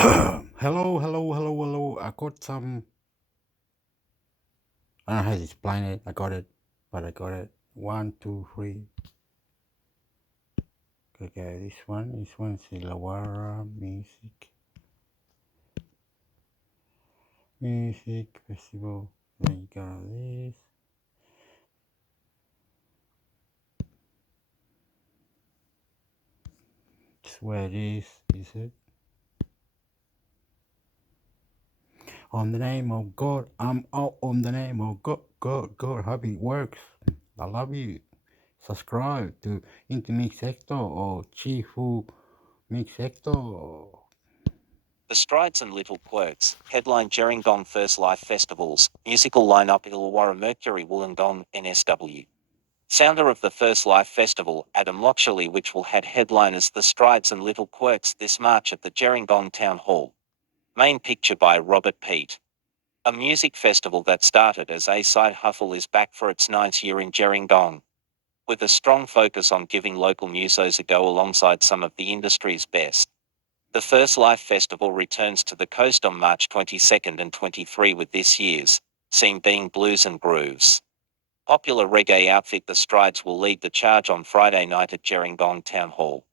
Hello. I got some. I don't know how to explain it. I got it, but I got it. One, two, three. Okay, this one's Illawarra Music Festival. Then you got this. It's where it is it? On the name of God, I'm out on the name of God. Hope it works. I love you. Subscribe to intermixhector or chifu mixhector. The Strides and Little Quirks, headline Gerringong First Life Festivals, musical lineup Illawarra Mercury Wollongong, NSW. Founder of the First Life Festival, Adam Lockshally, which will had headliners The Strides and Little Quirks this March at the Gerringong Town Hall. Main picture by Robert Peet. A music festival that started as a side hustle is back for its ninth year in Gerringong. With a strong focus on giving local musos a go alongside some of the industry's best. The First Life Festival returns to the coast on March 22nd and 23 with this year's theme being Blues and Grooves. Popular reggae outfit The Strides will lead the charge on Friday night at Gerringong Town Hall.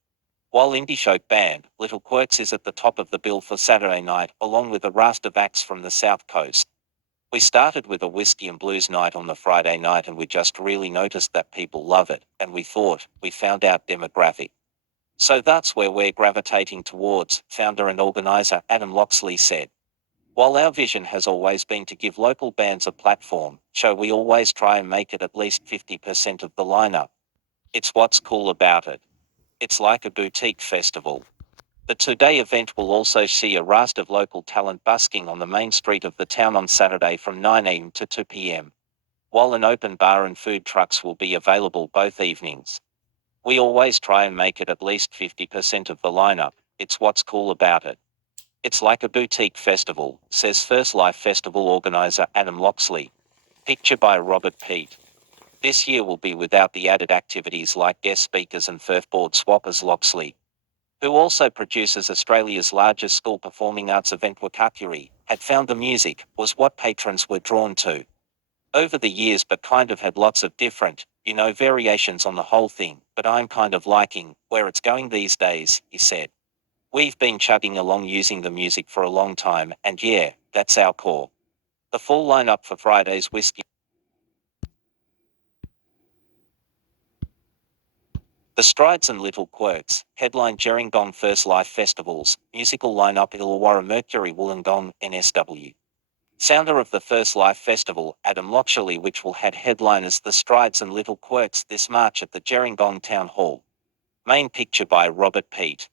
While indie folk band Little Quirks is at the top of the bill for Saturday night, along with a raft of acts from the South Coast. We started with a whiskey and blues night on the Friday night and we just really noticed that people love it, and we thought, we found out demographic. So that's where we're gravitating towards, founder and organizer Adam Locksley said. While our vision has always been to give local bands a platform, we always try and make it at least 50% of the lineup. It's what's cool about it. It's like a boutique festival. The two-day event will also see a raft of local talent busking on the main street of the town on Saturday from 9 a.m. to 2 p.m. While an open bar and food trucks will be available both evenings. We always try and make it at least 50% of the lineup. It's what's cool about it. It's like a boutique festival, says First Life Festival organizer Adam Locksley. Picture by Robert Peet. This year will be without the added activities like guest speakers and surfboard swappers. Locksley, who also produces Australia's largest school performing arts event Wakakuri, had found the music was what patrons were drawn to. Over the years but kind of had lots of different, variations on the whole thing, but I'm kind of liking where it's going these days, he said. We've been chugging along using the music for a long time, and yeah, that's our core. The full lineup for Friday's whiskey. The Strides and Little Quirks, headline Gerringong First Life Festivals, musical lineup Illawarra Mercury Wollongong, NSW. Founder of the First Life Festival, Adam Lockshally, which will had headliners The Strides and Little Quirks this March at the Gerringong Town Hall. Main picture by Robert Peet.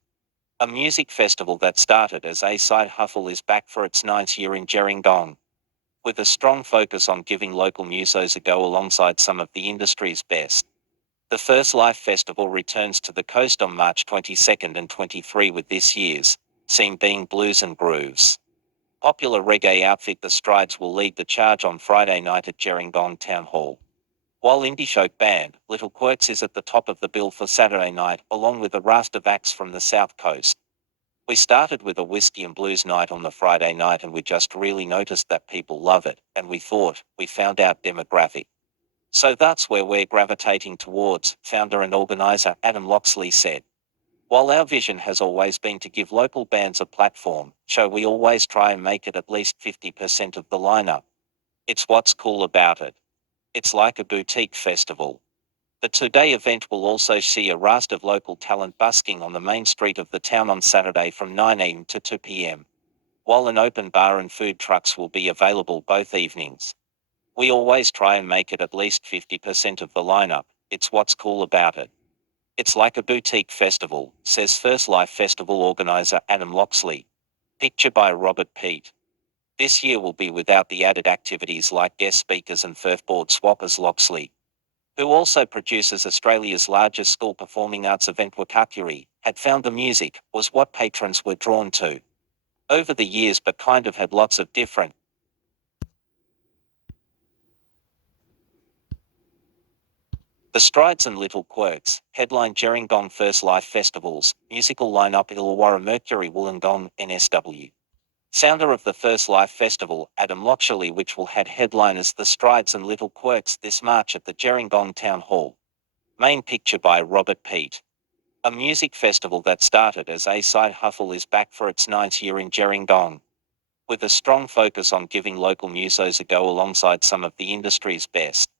A music festival that started as a side hustle is back for its ninth year in Gerringong. With a strong focus on giving local musos a go alongside some of the industry's best. The First Life Festival returns to the coast on March 22nd and 23 with this year's theme being Blues and Grooves. Popular reggae outfit The Strides will lead the charge on Friday night at Gerringong Town Hall. While indie folk band Little Quirks is at the top of the bill for Saturday night, along with a raft of acts from the South Coast. We started with a whiskey and blues night on the Friday night and we just really noticed that people love it, and we thought, we found out demographic. So that's where we're gravitating towards, founder and organizer Adam Locksley said. While our vision has always been to give local bands a platform, we always try and make it at least 50% of the lineup. It's what's cool about it. It's like a boutique festival. The two-day event will also see a raft of local talent busking on the main street of the town on Saturday from 9 a.m. to 2 p.m. While an open bar and food trucks will be available both evenings. We always try and make it at least 50% of the lineup. It's what's cool about it. It's like a boutique festival, says First Life Festival organizer Adam Locksley. Picture by Robert Peet. This year will be without the added activities like guest speakers and surfboard swappers. Locksley, who also produces Australia's largest school performing arts event Wakakuri, had found the music was what patrons were drawn to. Over the years but kind of had lots of different. The Strides and Little Quirks, headline Gerringong First Life Festivals, musical lineup Illawarra Mercury Wollongong, NSW. Founder of the First Life Festival, Adam Locksley, which will had headliners The Strides and Little Quirks this March at the Gerringong Town Hall. Main picture by Robert Peat. A music festival that started as a side hustle is back for its 9th year in Gerringong, with a strong focus on giving local musos a go alongside some of the industry's best.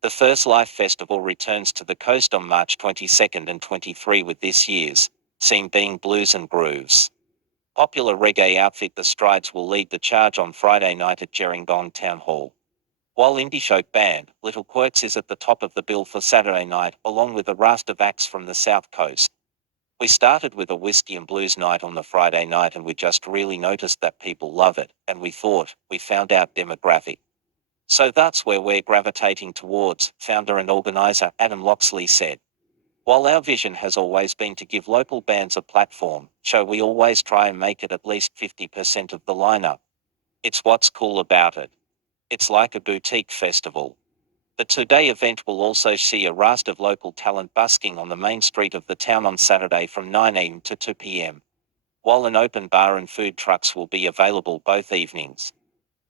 The First Life Festival returns to the coast on March 22nd and 23 with this year's theme being Blues and Grooves. Popular reggae outfit The Strides will lead the charge on Friday night at Gerringong Town Hall, while indie folk band Little Quirks is at the top of the bill for Saturday night, along with a raft of acts from the South Coast. We started with a whiskey and blues night on the Friday night, and we just really noticed that people love it, and we thought we found our demographic. So that's where we're gravitating towards, founder and organizer Adam Locksley said. While our vision has always been to give local bands a platform, we always try and make it at least 50% of the lineup. It's what's cool about it. It's like a boutique festival. The two-day event will also see a raft of local talent busking on the main street of the town on Saturday from 9 a.m. to 2 p.m, while an open bar and food trucks will be available both evenings.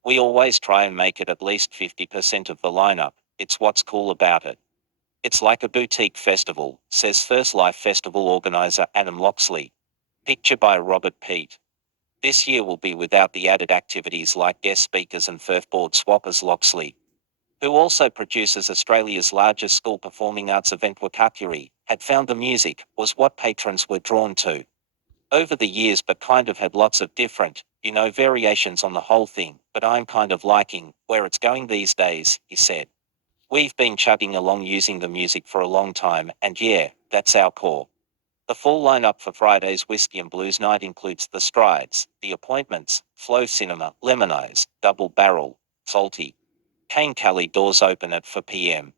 We always try and make it at least 50% of the lineup. It's what's cool about it. It's like a boutique festival, says First Life Festival organizer Adam Locksley. Picture by Robert Peat. This year will be without the added activities like guest speakers and surfboard swappers. Locksley, who also produces Australia's largest school performing arts event Wakakuri, had found the music was what patrons were drawn to over the years, but kind of had lots of different, variations on the whole thing, but I'm kind of liking where it's going these days, he said. We've been chugging along using the music for a long time, and yeah, that's our core. The full lineup for Friday's Whiskey and Blues night includes The Strides, The Appointments, Flow Cinema, Lemonize, Double Barrel, Salty, Cane Cali. Doors open at 4 p.m.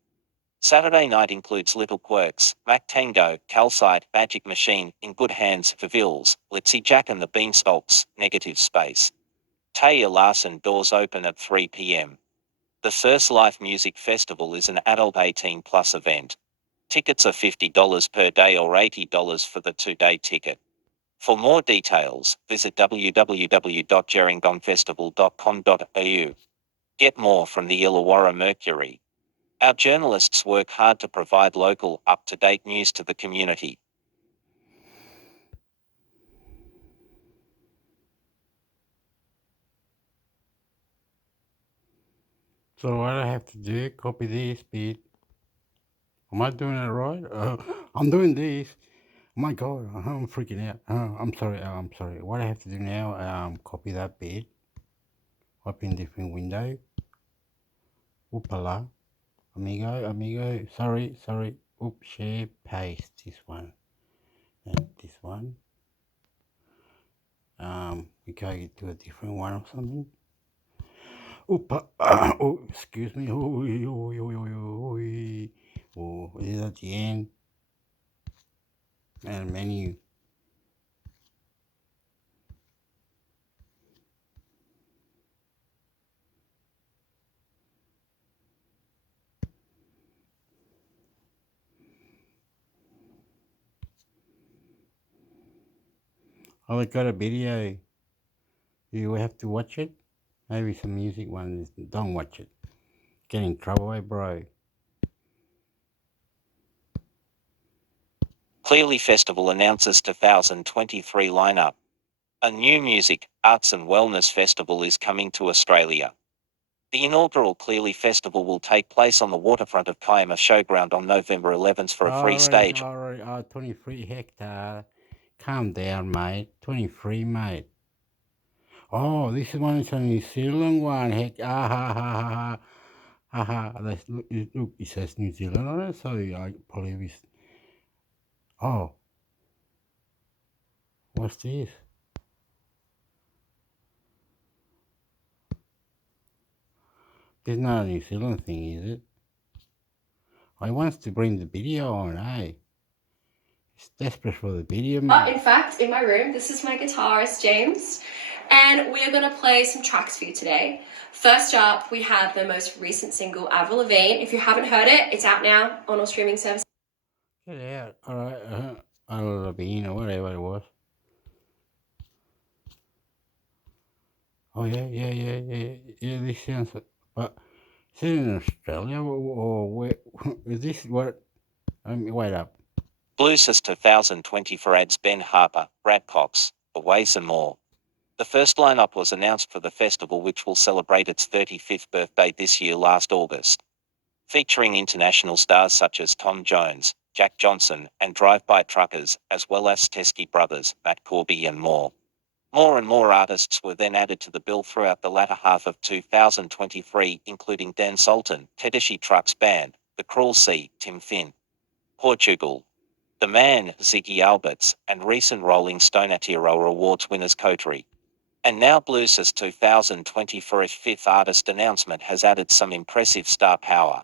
Saturday night includes Little Quirks, Mac Tango, Calcite, Magic Machine, In Good Hands, Vervilles, Litzy Jack and the Beanstalks, Negative Space. Taya Larson. Doors open at 3 p.m. The First Life Music Festival is an adult 18 plus event. Tickets are $50 per day or $80 for the 2-day ticket. For more details, visit www.gerringongfestival.com.au. Get more from the Illawarra Mercury. Our journalists work hard to provide local, up-to-date news to the community. So what I have to do, copy this bit. Am I doing it right? I'm doing this. Oh my God, I'm freaking out. I'm sorry. What I have to do now, copy that bit. Open different window. Oopala. Amigo. Sorry. Oops, share, paste this one. And this one. We go to a different one or something. Oh, excuse me. Oh, this is at the end. And menu. Oh, I got a video. You have to watch it. Maybe some music ones. Don't watch it. Get in trouble, bro. Clearly Festival announces 2023 lineup. A new music, arts and wellness festival is coming to Australia. The inaugural Clearly Festival will take place on the waterfront of Kiama Showground on November 11th for a free stage. Alright, 23 hectare. Calm down, mate. 23, mate. Oh, this one is a New Zealand one. Look, it says New Zealand on it, so I believe it's... Oh. What's this? It's not a New Zealand thing, is it? I wants to bring the video on, eh? It's desperate for the video, mate. In fact, in my room, this is my guitarist, James. and we are going to play some tracks for you today. First up, we have the most recent single, Avril Lavigne. If you haven't heard it, it's out now on all streaming services. Get it out. All right. I'll be or whatever it was. Oh yeah. This sounds. But is it in Australia or where? Is this what? Wait up. Bluesis 2024 adds Ben Harper, Brad Cox, Aways and more. The first lineup was announced for the festival, which will celebrate its 35th birthday this year last August. Featuring international stars such as Tom Jones, Jack Johnson, and drive-by truckers, as well as Teskey brothers, Matt Corby and more. More and more artists were then added to the bill throughout the latter half of 2023, including Dan Sultan, Tedeschi Trucks Band, The Cruel Sea, Tim Finn, Portugal, The Man, Ziggy Alberts, and recent Rolling Stone Atiro Awards winners Coterie. And now Bluesis 2024's fifth artist announcement has added some impressive star power.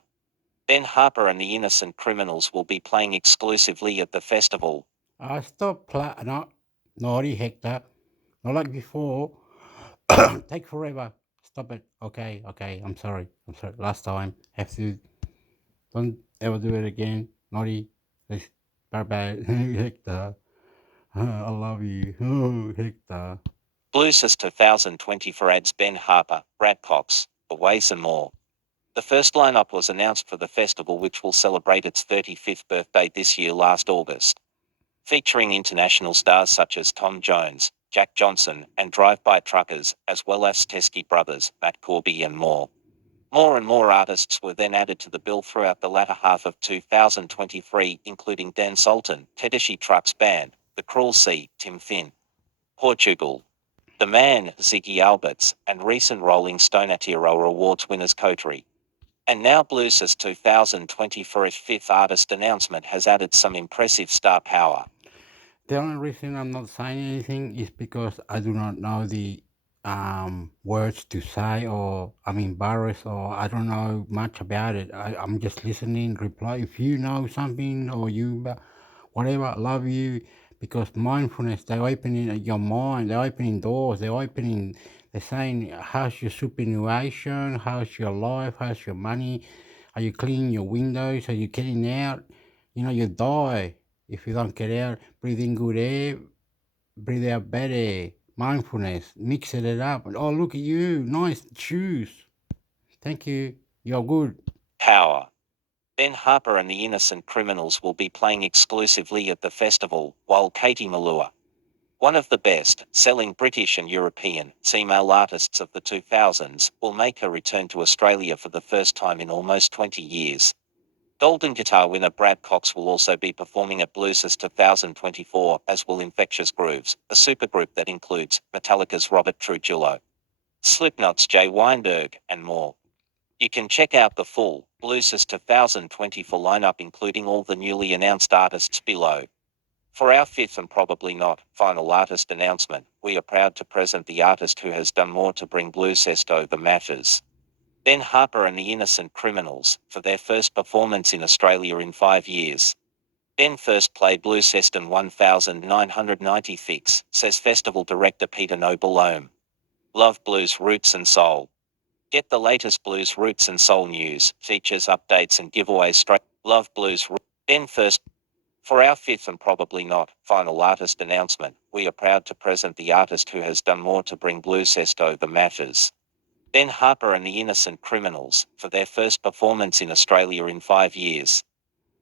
Ben Harper and the Innocent Criminals will be playing exclusively at the festival. Stop not naughty Hector. Not like before. Take forever. Stop it. Okay. I'm sorry. Last time. Have to. Don't ever do it again. Naughty. Bye bye. Hector. I love you. Oh, Hector. Bluesis 2024 adds Ben Harper, Brad Cox, Aways and more. The first lineup was announced for the festival, which will celebrate its 35th birthday this year last August. Featuring international stars such as Tom Jones, Jack Johnson, and drive-by truckers, as well as Teskey brothers, Matt Corby and more. More and more artists were then added to the bill throughout the latter half of 2023, including Dan Sultan, Tedeschi Trucks Band, The Cruel Sea, Tim Finn, Portugal, The Man, Ziggy Alberts, and recent Rolling Stone Atiro Awards winners Coterie. And now Bluesis 2024's fifth artist announcement has added some impressive star power. The only reason I'm not saying anything is because I do not know the words to say, or embarrassed, or I don't know much about it. I'm just listening, reply. If you know something or whatever, I love you, because mindfulness, they're opening your mind, they're opening doors, they're saying, how's your superannuation, how's your life, how's your money, are you cleaning your windows, are you getting out? You die if you don't get out. Breathe in good air, breathe out bad air. Mindfulness, mixing it up. Oh, look at you, nice shoes. Thank you, you're good. Power. Ben Harper and the Innocent Criminals will be playing exclusively at the festival, while Katie Malua, one of the best-selling British and European female artists of the 2000s, will make her return to Australia for the first time in almost 20 years. Golden Guitar winner Brad Cox will also be performing at Bluesis 2024, as will Infectious Grooves, a supergroup that includes Metallica's Robert Trujillo, Slipknot's Jay Weinberg, and more. You can check out the full Bluesis 2024 lineup, including all the newly announced artists, below. For our fifth and probably not final artist announcement, we are proud to present the artist who has done more to bring Bluesis over matters. Ben Harper and the Innocent Criminals, for their first performance in Australia in 5 years. Ben first played Bluesis in 1996, says festival director Peter Noble-Ohm. Love blues roots and soul. Get the latest blues roots and soul news, features, updates and giveaways straight. Love blues. Ben first. For our fifth and probably not final artist announcement, we are proud to present the artist who has done more to bring Bluesis over matters. Ben Harper and the Innocent Criminals, for their first performance in Australia in 5 years.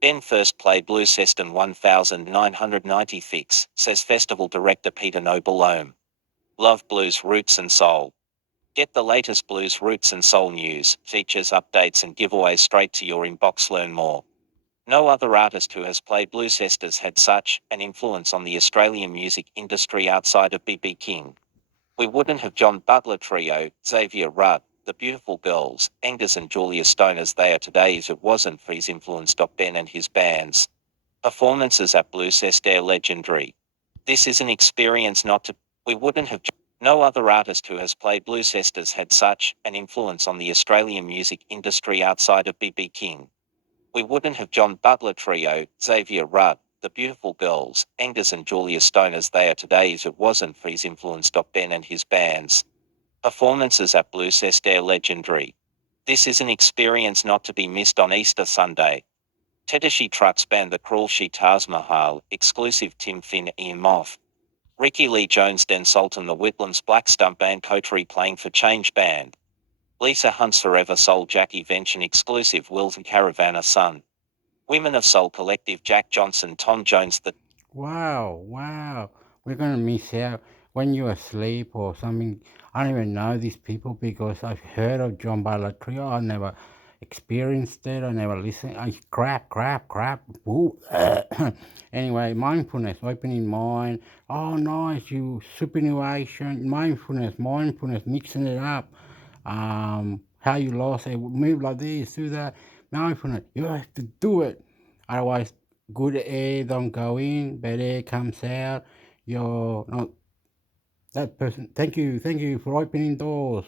Ben first played Bluesis in 1996, says festival director Peter Noble-Ohm. Love blues roots and soul. Get the latest blues roots and soul news, features, updates and giveaways straight to your inbox. Learn more. No other artist who has played Bluesis has had such an influence on the Australian music industry outside of B.B. King. We wouldn't have John Butler Trio, Xavier Rudd, The Beautiful Girls, Angus and Julia Stone as they are today if it wasn't for his influence. Ben and his band's performances at Bluesis are legendary. This is an experience not to. We wouldn't have. No other artist who has played Bluesis has had such an influence on the Australian music industry outside of B.B. King. We wouldn't have John Butler Trio, Xavier Rudd, the beautiful girls, Angus and Julia Stone as they are today if it wasn't for his influence. Ben and his band's performances at Bluecest are legendary. This is an experience not to be missed on Easter Sunday. Tedeschi Trucks Band The Cruel She Taj Mahal, exclusive Tim Finn Ian Moff. Ricky Lee Jones Den Sultan The Whitlams Black Stump Band Coterie Playing for Change Band. Lisa Hunt's Forever Soul Jackie Vention exclusive Wills and Caravana Sun. Women of Soul Collective Jack Johnson Tom Jones The Wow. We're gonna miss out when you're asleep or something. I don't even know these people because I've heard of John Bartlett Trio. I never experienced it. I never listened. Crap. Woo. Anyway, mindfulness, opening mind. Oh, nice. You superannuation, mindfulness, mixing it up. How you lost it, move like this, do that. Mindfulness. You have to do it. Otherwise, good air don't go in, bad air comes out. You're not that person. Thank you for opening doors.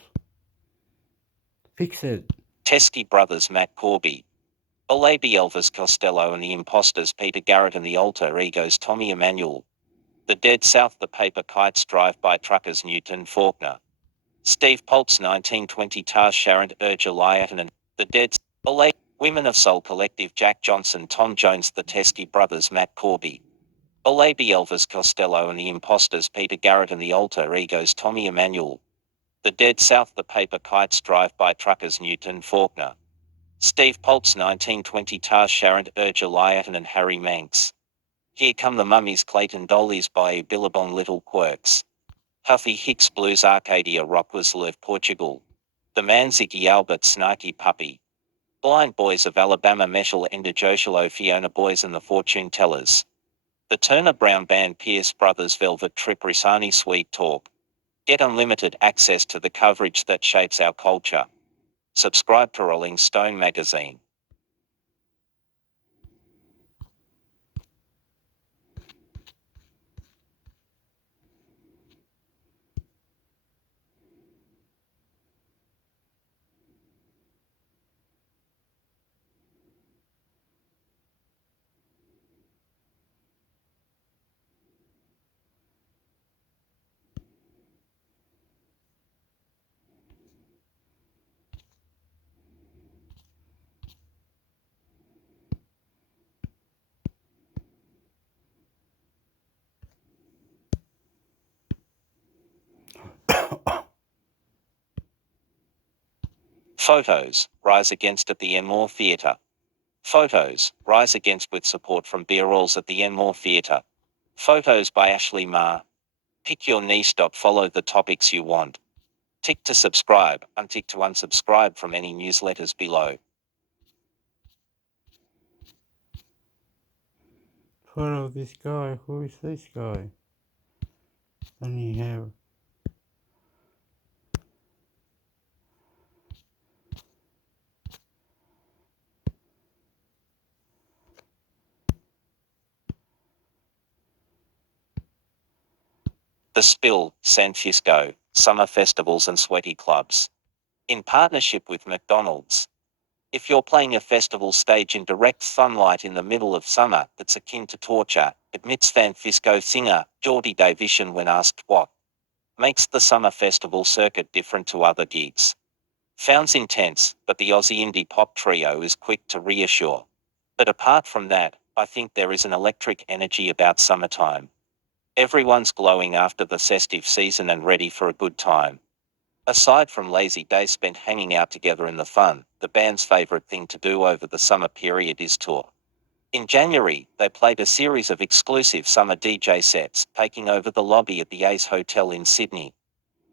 Fix it. Teskey Brothers Matt Corby. Olabi Elvis Costello and the Imposters Peter Garrett and the Alter Egos Tommy Emmanuel. The Dead South The Paper Kites Drive-By Truckers Newton Faulkner. Steve Poltz 1920 Taj Sharon Urge Eliatin and The Dead Olay Women of Soul Collective Jack Johnson Tom Jones The Teskey Brothers Matt Corby. Olabi Elvis Costello and the Imposters Peter Garrett and the Alter Egos Tommy Emmanuel. The Dead South The Paper Kites Drive-By Truckers Newton Faulkner. Steve Poltz 1920 Taj Sharon Urge Eliatin and Harry Manx. Here Come the Mummies Clayton Dollies by Billabong Little Quirks. Huffy Hicks Blues Arcadia Rockwas Lev Portugal. The Man Ziggy Albert Snarky Puppy. Blind Boys of Alabama Meshel Endojoshalo Fiona Boys and the Fortune Tellers. The Turner Brown Band Pierce Brothers Velvet Trip Risani Sweet Talk. Get unlimited access to the coverage that shapes our culture. Subscribe to Rolling Stone magazine. Photos, Rise Against at the Enmore Theatre. Photos, Rise Against with support from beer rolls at the Enmore Theatre. Photos by Ashley Ma. Pick your niche. Follow the topics you want. Tick to subscribe, untick to unsubscribe from any newsletters below. Follow this guy. Who is this guy? Then you have The Spill, San Francisco, Summer Festivals and Sweaty Clubs. In partnership with McDonald's. If you're playing a festival stage in direct sunlight in the middle of summer that's akin to torture, admits San Francisco singer Geordie Davison when asked what makes the summer festival circuit different to other gigs. Sounds intense, but the Aussie indie pop trio is quick to reassure. But apart from that, I think there is an electric energy about summertime. Everyone's glowing after the festive season and ready for a good time. Aside from lazy days spent hanging out together in the fun, the band's favourite thing to do over the summer period is tour. In January, they played a series of exclusive summer DJ sets, taking over the lobby at the Ace Hotel in Sydney.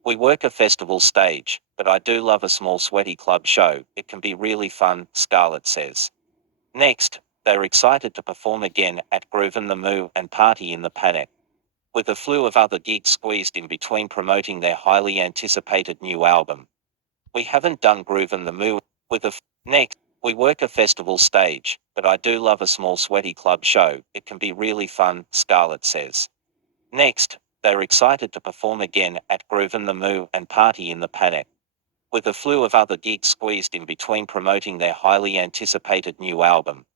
We work a festival stage, but I do love a small sweaty club show. It can be really fun, Scarlett says. Next, they're excited to perform again at Groovin' the Moo and Party in the Panic. With a slew of other gigs squeezed in between promoting their highly anticipated new album. We haven't done Groovin' the Moo with next. We work a festival stage, but I do love a small sweaty club show. It can be really fun, Scarlett says. Next, they're excited to perform again at Groovin' the Moo and Party in the Panic. With a slew of other gigs squeezed in between promoting their highly anticipated new album.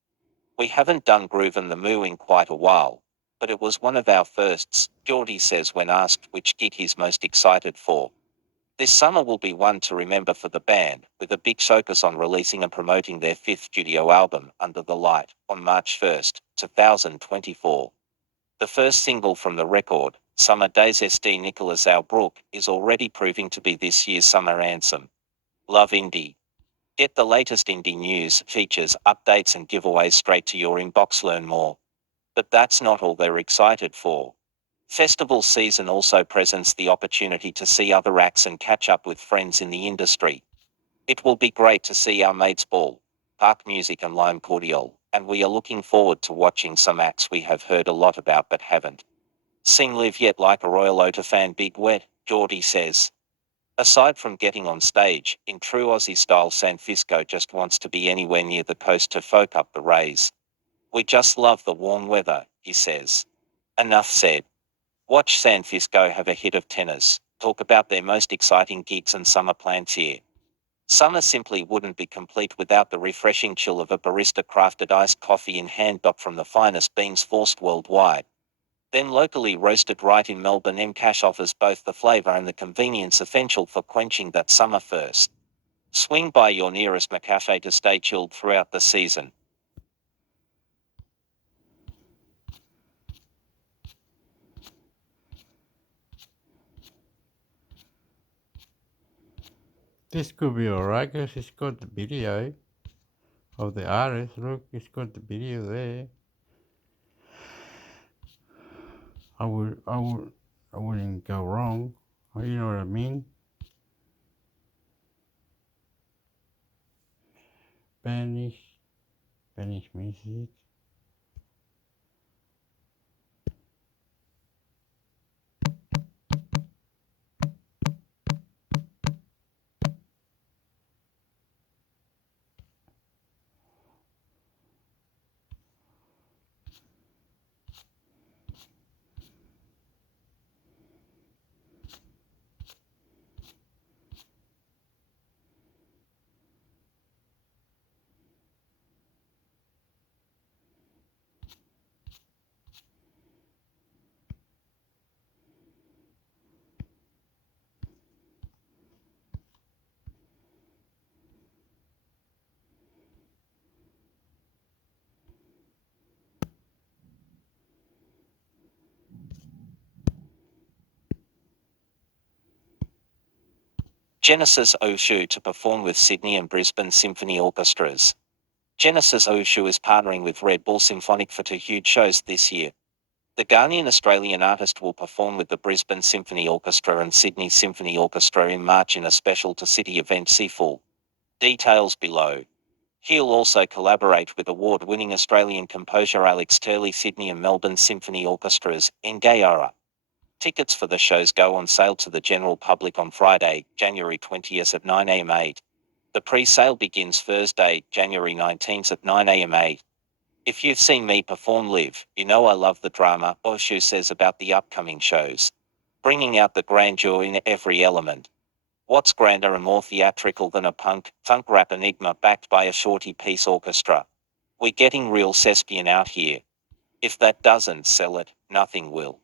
We haven't done Groove and the Moo in quite a while, but it was one of our firsts, Geordie says when asked which gig he's most excited for. This summer will be one to remember for the band, with a big focus on releasing and promoting their 5th studio album, Under the Light, on March 1, 2024. The first single from the record, Summer Days SD Nicholas Albrook, is already proving to be this year's summer anthem. Love indie. Get the latest indie news, features, updates and giveaways straight to your inbox. Learn more. But that's not all they're excited for. Festival season also presents the opportunity to see other acts and catch up with friends in the industry. It will be great to see our mates Ball, Park Music and Lime Cordial, and we are looking forward to watching some acts we have heard a lot about but haven't seen live yet, like a Royal Otter fan Big Wet, Geordie says. Aside from getting on stage, in true Aussie style, San Francisco just wants to be anywhere near the coast to soak up the rays. We just love the warm weather, he says. Enough said. Watch San Francisco have a hit of tenors, talk about their most exciting gigs and summer plans here. Summer simply wouldn't be complete without the refreshing chill of a barista-crafted iced coffee in hand from the finest beans sourced worldwide. Then locally roasted right in Melbourne. Cash offers both the flavour and the convenience essential for quenching that summer thirst. Swing by your nearest McCafe to stay chilled throughout the season. This could be alright because it's got the video of the artist. Look, it's got the video there. I wouldn't go wrong. You know what I mean? Spanish music. Genesis Oshu to perform with Sydney and Brisbane Symphony Orchestras. Genesis Oshu is partnering with Red Bull Symphonic for 2 huge shows this year. The Ghanaian-Australian artist will perform with the Brisbane Symphony Orchestra and Sydney Symphony Orchestra in March in a special to city event. See full details below. He'll also collaborate with award-winning Australian composer Alex Turley. Sydney and Melbourne Symphony Orchestras, in Gayara. Tickets for the shows go on sale to the general public on Friday, January 20th at 9 a.m. 8. The pre-sale begins Thursday, January 19th at 9 a.m. 8. If you've seen me perform live, you know I love the drama, Oshu says about the upcoming shows. Bringing out the grandeur in every element. What's grander and more theatrical than a funk rap enigma backed by a shorty-piece orchestra? We're getting real thespian out here. If that doesn't sell it, nothing will.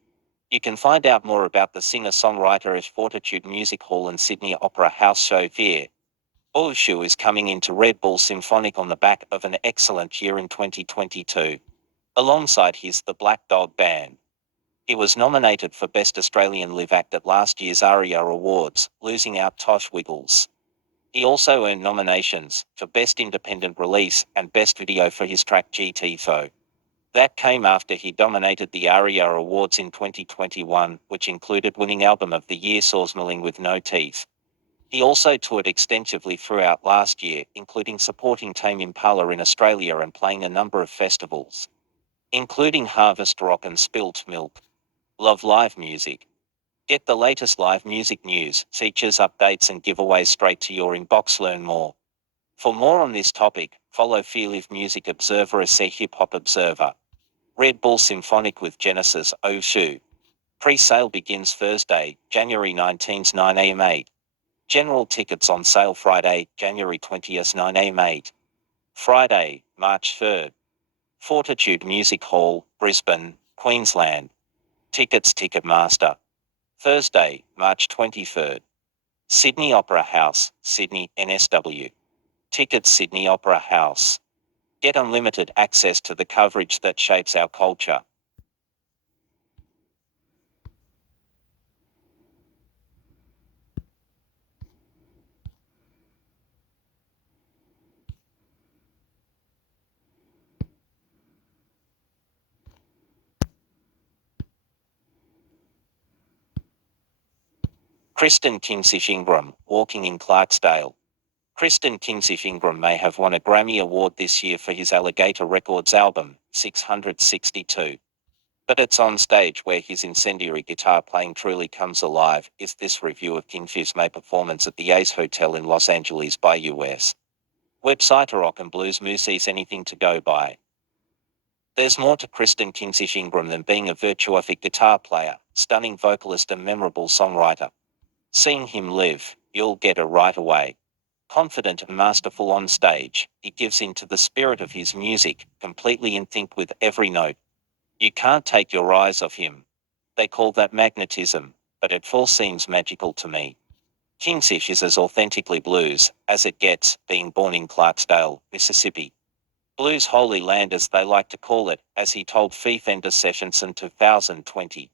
You can find out more about the singer-songwriter at Fortitude Music Hall and Sydney Opera House show here. Oshu is coming into Red Bull Symphonic on the back of an excellent year in 2022. Alongside his The Black Dog Band. He was nominated for Best Australian Live Act at last year's ARIA Awards, losing out Tosh Wiggles. He also earned nominations for Best Independent Release and Best Video for his track GTFO. That came after he dominated the ARIA Awards in 2021, which included winning Album of the Year Sawsmilling with No Teeth. He also toured extensively throughout last year, including supporting Tame Impala in Australia and playing a number of festivals, including Harvest Rock and Spilt Milk. Love live music? Get the latest live music news, features, updates and giveaways straight to your inbox. Learn more. For more on this topic, follow Live Music Observer / Hip Hop Observer. Red Bull Symphonic with Genesis Oshu. Pre-sale begins Thursday, January 19th 9 a.m. 8. General tickets on sale Friday, January 20th 9 a.m. 8. Friday, March 3rd. Fortitude Music Hall, Brisbane, Queensland. Tickets Ticketmaster. Thursday, March 23rd. Sydney Opera House, Sydney, NSW. Tickets Sydney Opera House. Get unlimited access to the coverage that shapes our culture. Kristen Kingsish Ingram, walking in Clarksdale. Kristen Kingsish Ingram may have won a Grammy Award this year for his Alligator Records album, 662. But it's on stage where his incendiary guitar playing truly comes alive. Is this review of Kingfish's May performance at the Ace Hotel in Los Angeles by US website Rock and Blues Moosey's anything to go by. There's more to Kristen Kingsish Ingram than being a virtuosic guitar player, stunning vocalist and memorable songwriter. Seeing him live, you'll get it right away. Confident and masterful on stage, he gives into the spirit of his music, completely in sync with every note. You can't take your eyes off him. They call that magnetism, but it all seems magical to me. Kingsish is as authentically blues as it gets, being born in Clarksdale, Mississippi. Blues Holy Land as they like to call it, as he told Fender Sessions in 2020.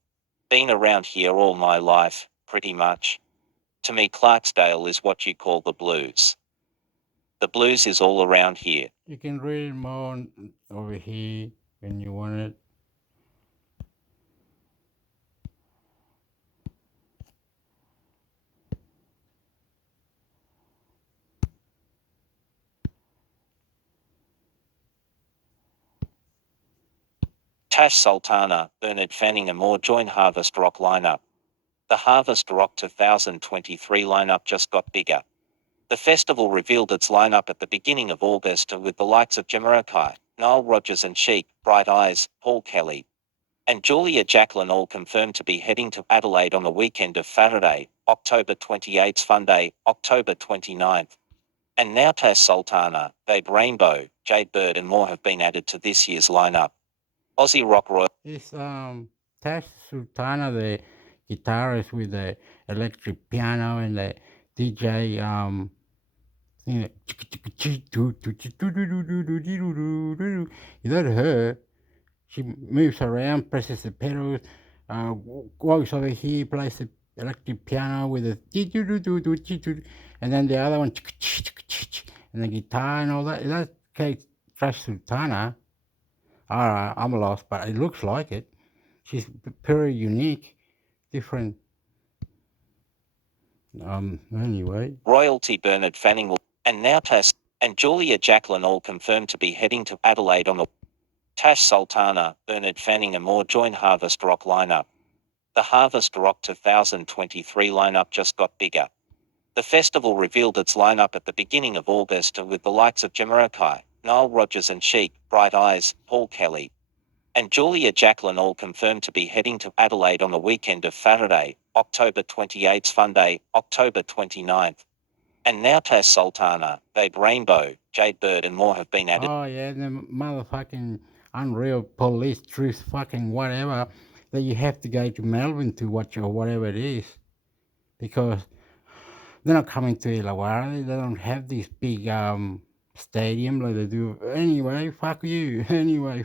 Been around here all my life, pretty much. To me Clarksdale is what you call the blues. The blues is all around here. You can read more over here when you want it. Tash Sultana, Bernard Fanning and more join Harvest Rock lineup. The Harvest Rock 2023 lineup just got bigger. The festival revealed its lineup at the beginning of August with the likes of Jamiroquai, Nile Rodgers and Chic, Bright Eyes, Paul Kelly, and Julia Jacqueline all confirmed to be heading to Adelaide on the weekend of Saturday, October 28th, Sunday, October 29th. And now Tash Sultana, Babe Rainbow, Jade Bird and more have been added to this year's lineup. Aussie Rock Royal. It's Tash Sultana, the guitarist with the electric piano and the DJ thing that is that her? She moves around, presses the pedals, walks over here, plays the electric piano with a and then the other one and the guitar and all that. Is that Tash Sultana? Alright, I'm lost, but it looks like it. She's very unique, different. Anyway. Royalty Bernard Fanning will, and now Tash and Julia Jacqueline all confirmed to be heading to Adelaide on the Tash Sultana, Bernard Fanning and more join Harvest Rock lineup. The Harvest Rock 2023 lineup just got bigger. The festival revealed its lineup at the beginning of August with the likes of Jamiroquai, Nile Rodgers and Chic, Bright Eyes, Paul Kelly, and Julia Jacqueline all confirmed to be heading to Adelaide on the weekend of Saturday, October 28th, Sunday, October 29th. And now Tash Sultana, Babe Rainbow, Jade Bird and more have been added. Oh yeah, the motherfucking unreal police truth fucking whatever that you have to go to Melbourne to watch or whatever it is. Because they're not coming to Illawarra, they don't have this big stadium like they do. Anyway, fuck you. Anyway,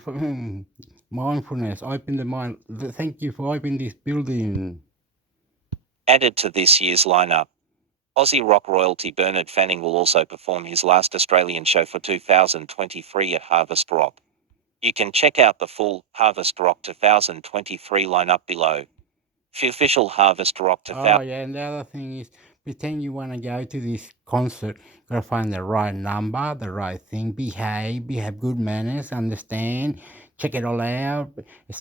mindfulness, open the mind. Thank you for opening this building. Added to this year's lineup. Aussie rock royalty Bernard Fanning will also perform his last Australian show for 2023 at Harvest Rock. You can check out the full Harvest Rock 2023 lineup below. The official Harvest Rock 2000. Oh yeah, and the other thing is, pretend you want to go to this concert, gotta find the right number, the right thing, behave good manners, understand, check it all out,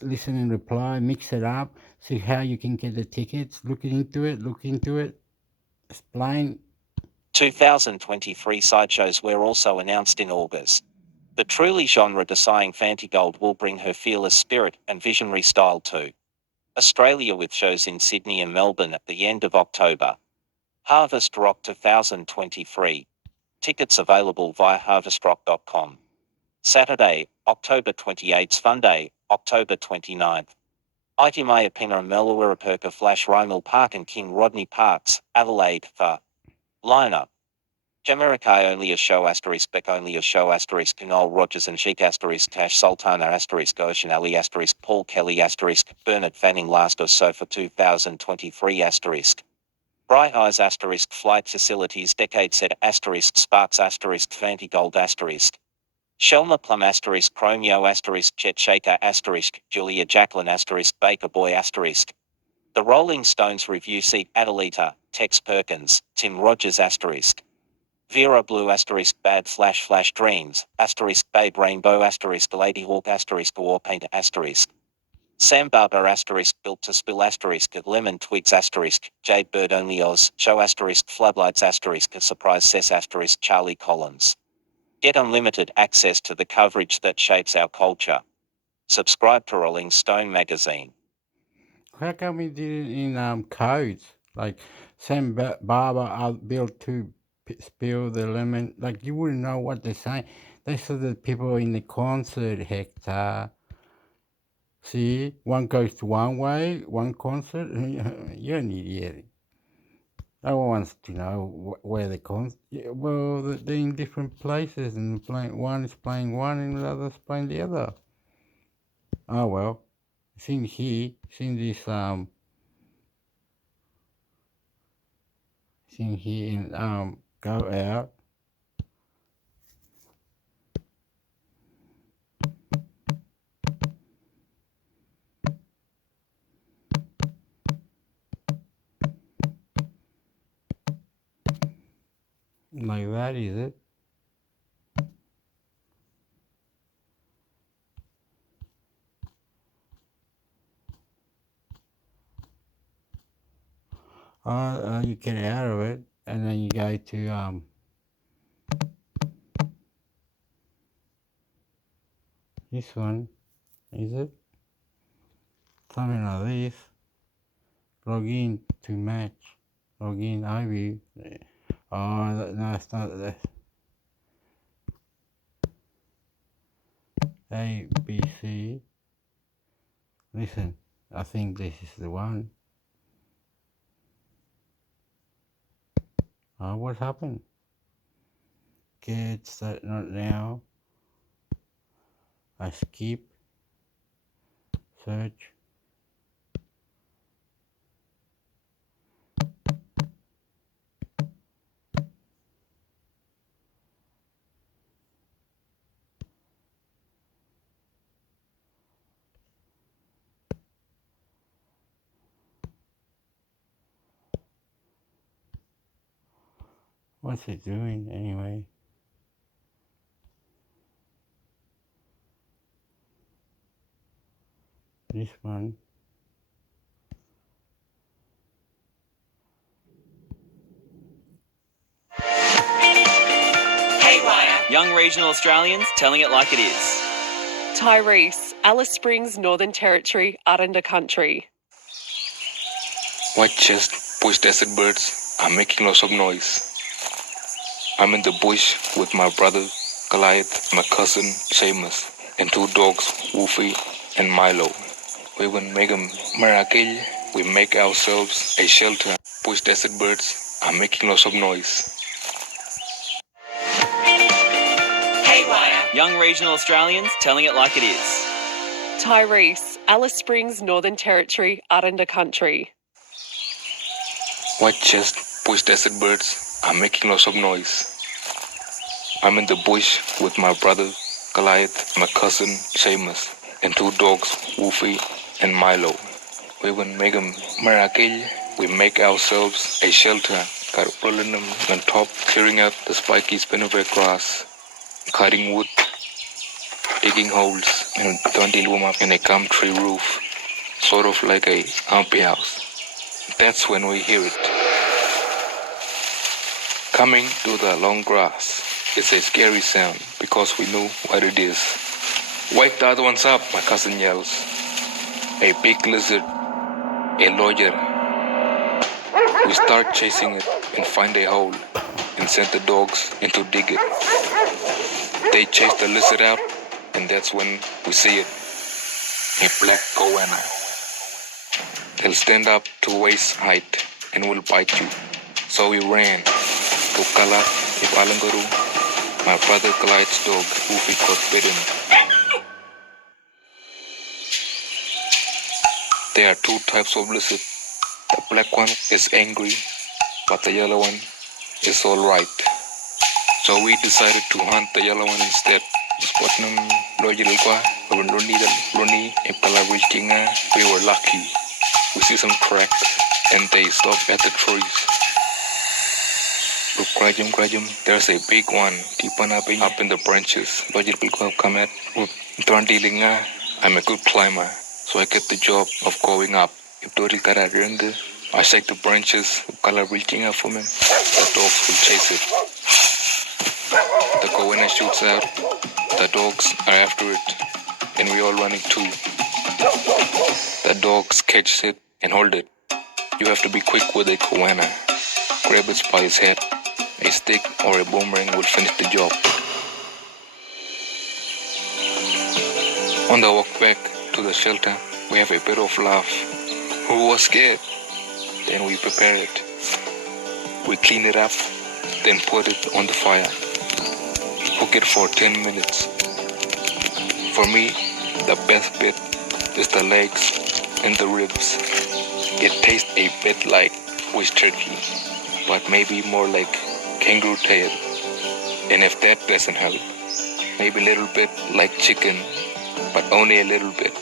listen and reply, mix it up, see how you can get the tickets, look into it, explain. 2023 sideshows were also announced in August. The truly genre-defining Fantigold will bring her fearless spirit and visionary style to Australia with shows in Sydney and Melbourne at the end of October. Harvest Rock 2023. Tickets available via harvestrock.com. Saturday, October 28th. Sunday, October 29th. Itimaya Pina Melawiraperka Flash Rymel Park and King Rodney Parks, Adelaide, for lineup. Jamaica only a show asterisk Beck only a show asterisk Noel Rogers and Sheik asterisk Tash Sultana asterisk Ocean Ali asterisk Paul Kelly asterisk Bernard Fanning last or so for 2023 asterisk Bright Eyes asterisk Flight Facilities Decade Set asterisk Sparks asterisk Fanti Gold asterisk Shelma Plum asterisk Chromeo asterisk Chet Shaker asterisk Julia Jacqueline asterisk Baker Boy asterisk The Rolling Stones Review Seat Adelita, Tex Perkins, Tim Rogers asterisk Vera Blue asterisk Bad Flash Dreams, asterisk Babe Rainbow asterisk Ladyhawk asterisk Warpaint asterisk Sam Barber asterisk Built to Spill asterisk Lemon Twigs asterisk Jade Bird Only Oz Show asterisk Floodlights asterisk Surprise Cess asterisk Charlie Collins. Get unlimited access to the coverage that shapes our culture. Subscribe to Rolling Stone magazine. How come we did it in codes? Like Sam Barber built to spill the lemon. Like you wouldn't know what they're saying. They said that people in the concert, Hector. See, one goes to one way, one concert. You're an idiot. No one wants to know where the concert. Yeah, well, they're in different places, and one is playing one, and the other's playing the other. Oh well, seen this seen here and go out. Like that, is it? You get out of it, and then you go to this one, is it? Something like this. Log in to match. Log in IV. Oh, no, it's not that. A, B, C. Listen, I think this is the one. Oh, what happened? Get start not now. I skip. Search. What's it doing anyway? This one. Young regional Australians telling it like it is. Tyrese, Alice Springs, Northern Territory, Aranda Country. White chest, bush desert birds are making lots of noise. I'm in the bush with my brother Goliath, my cousin Seamus, and two dogs, Woofy and Milo. We will make a miracle. We make ourselves a shelter. Bush desert birds are making lots of noise. Young regional Australians telling it like it is. Tyrese, Alice Springs, Northern Territory, Aranda Country. White chest, bush desert birds are making lots of noise. I'm in the bush with my brother Goliath, my cousin Seamus, and two dogs, Woofy and Milo. We will make a miracle. We make ourselves a shelter. Got rolling them on top, clearing out the spiky spinnerbait grass, cutting wood, digging holes, and planting them up in a gum tree roof, sort of like a ampy house. That's when we hear it. Coming through the long grass. It's a scary sound because we know what it is. Wake the other ones up, my cousin yells. A big lizard, a lawyer. We start chasing it and find a hole and send the dogs in to dig it. They chase the lizard out and that's when we see it. A black goanna. They'll stand up to waist height and will bite you. So we ran to Kala Ipalanguru. My brother Clyde's dog, Goofy, got bitten. There are two types of lizard. The black one is angry, but the yellow one is alright. So we decided to hunt the yellow one instead. We were lucky. We see some tracks and they stop at the trees. There's a big one up in the branches. I'm a good climber, so I get the job of going up. I shake the branches, the dogs will chase it. The goanna shoots out, the dogs are after it, and we all running too. The dogs catch it and hold it. You have to be quick with a goanna. Grab it by its head. A stick or a boomerang will finish the job. On the walk back to the shelter, we have a bit of laugh. Who was scared? Then we prepare it. We clean it up, then put it on the fire. Cook it for 10 minutes. For me, the best bit is the legs and the ribs. It tastes a bit like bush turkey, but maybe more like kangaroo tail. And if that doesn't help, maybe a little bit like chicken, but only a little bit.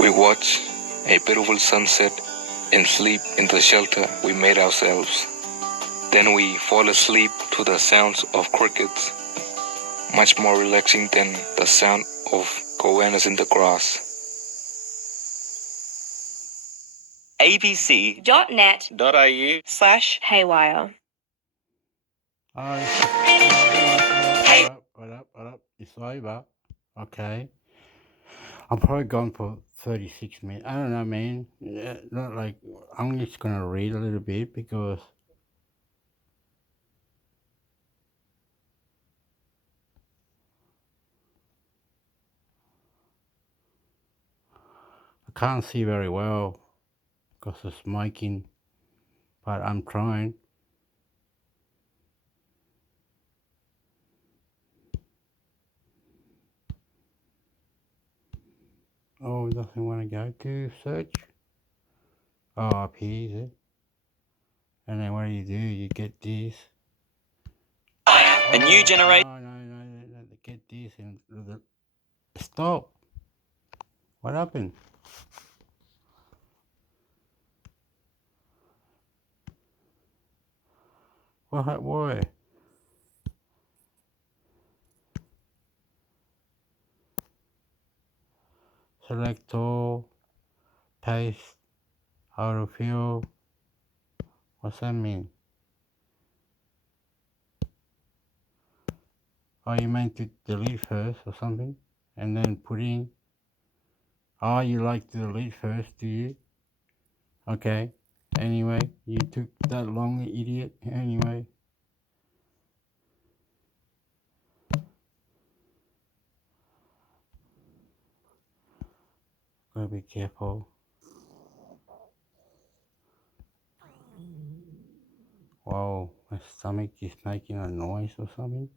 We watch a beautiful sunset and sleep in the shelter we made ourselves. Then we fall asleep to the sounds of crickets, much more relaxing than the sound of goannas in the grass. abc.net.au/haywire. What up? It's over. Okay. I'm probably gone for 36 minutes. I don't know, man. Not like, I'm just going to read a little bit because I can't see very well because of smoking, but I'm trying. Oh, it doesn't want to go to search. Oh, up here, is it? And then what do? You get this. A new generation. No, get this and stop. What happened? Why? Select all, paste, autofill. What's that mean? Oh, you meant to delete first or something? And then put in. Oh, you like to delete first, do you? Okay. Anyway, you took that long, idiot. Anyway. Gotta be careful. Whoa, my stomach is making a noise or something.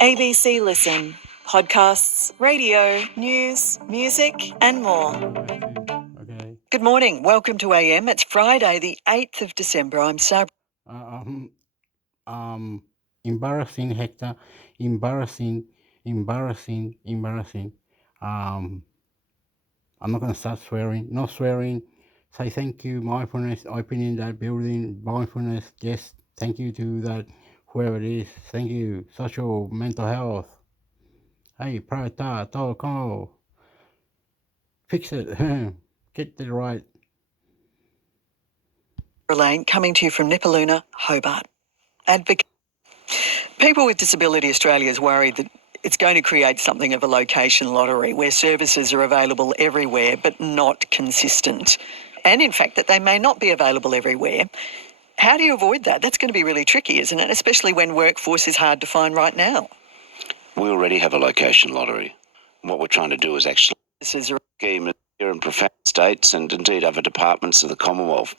ABC Listen. Podcasts, radio, news, music, and more. Okay. Good morning. Welcome to AM. It's Friday, the 8th of December. I'm Sabra. Embarrassing, Hector. Embarrassing. I'm not gonna start swearing. No swearing. Say thank you, mindfulness, opening that building, mindfulness, yes, thank you to that, whoever it is, thank you, social, mental health. Hey, prata, toko, fix it, get it right. Lane coming to you from Nipaluna, Hobart. People with Disability Australia is worried that it's going to create something of a location lottery where services are available everywhere but not consistent. And in fact, that they may not be available everywhere How do you avoid that? That's going to be really tricky, isn't it? Especially when workforce is hard to find right now. We already have a location lottery. What we're trying to do is actually This is a scheme here in profound states and indeed other departments of the Commonwealth.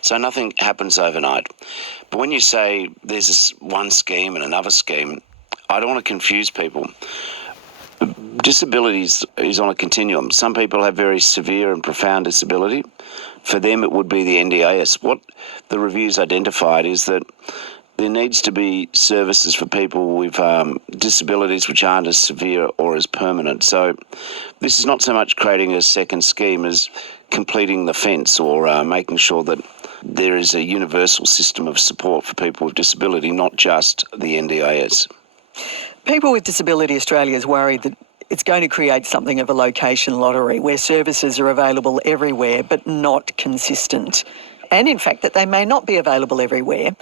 So nothing happens overnight. But when you say there's this one scheme and another scheme, I don't want to confuse people. Disabilities is on a continuum. Some people have very severe and profound disability. For them, it would be the NDIS. What the review's identified is that there needs to be services for people with disabilities which aren't as severe or as permanent. So this is not so much creating a second scheme as completing the fence or making sure that there is a universal system of support for people with disability, not just the NDIS. People with Disability Australia is worried that it's going to create something of a location lottery where services are available everywhere but not consistent. And in fact, that they may not be available everywhere.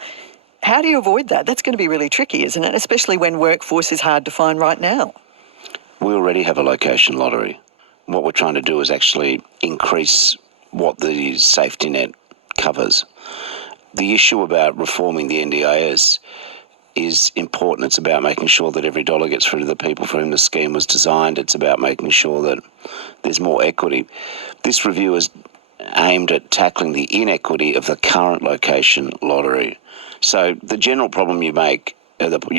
How do you avoid that? That's going to be really tricky, isn't it? Especially when workforce is hard to find right now. We already have a location lottery. What we're trying to do is actually increase what the safety net covers. The issue about reforming the NDIS is important. It's about making sure that every dollar gets through to the people for whom the scheme was designed. It's about making sure that there's more equity. This review is aimed at tackling the inequity of the current location lottery. So the general problem you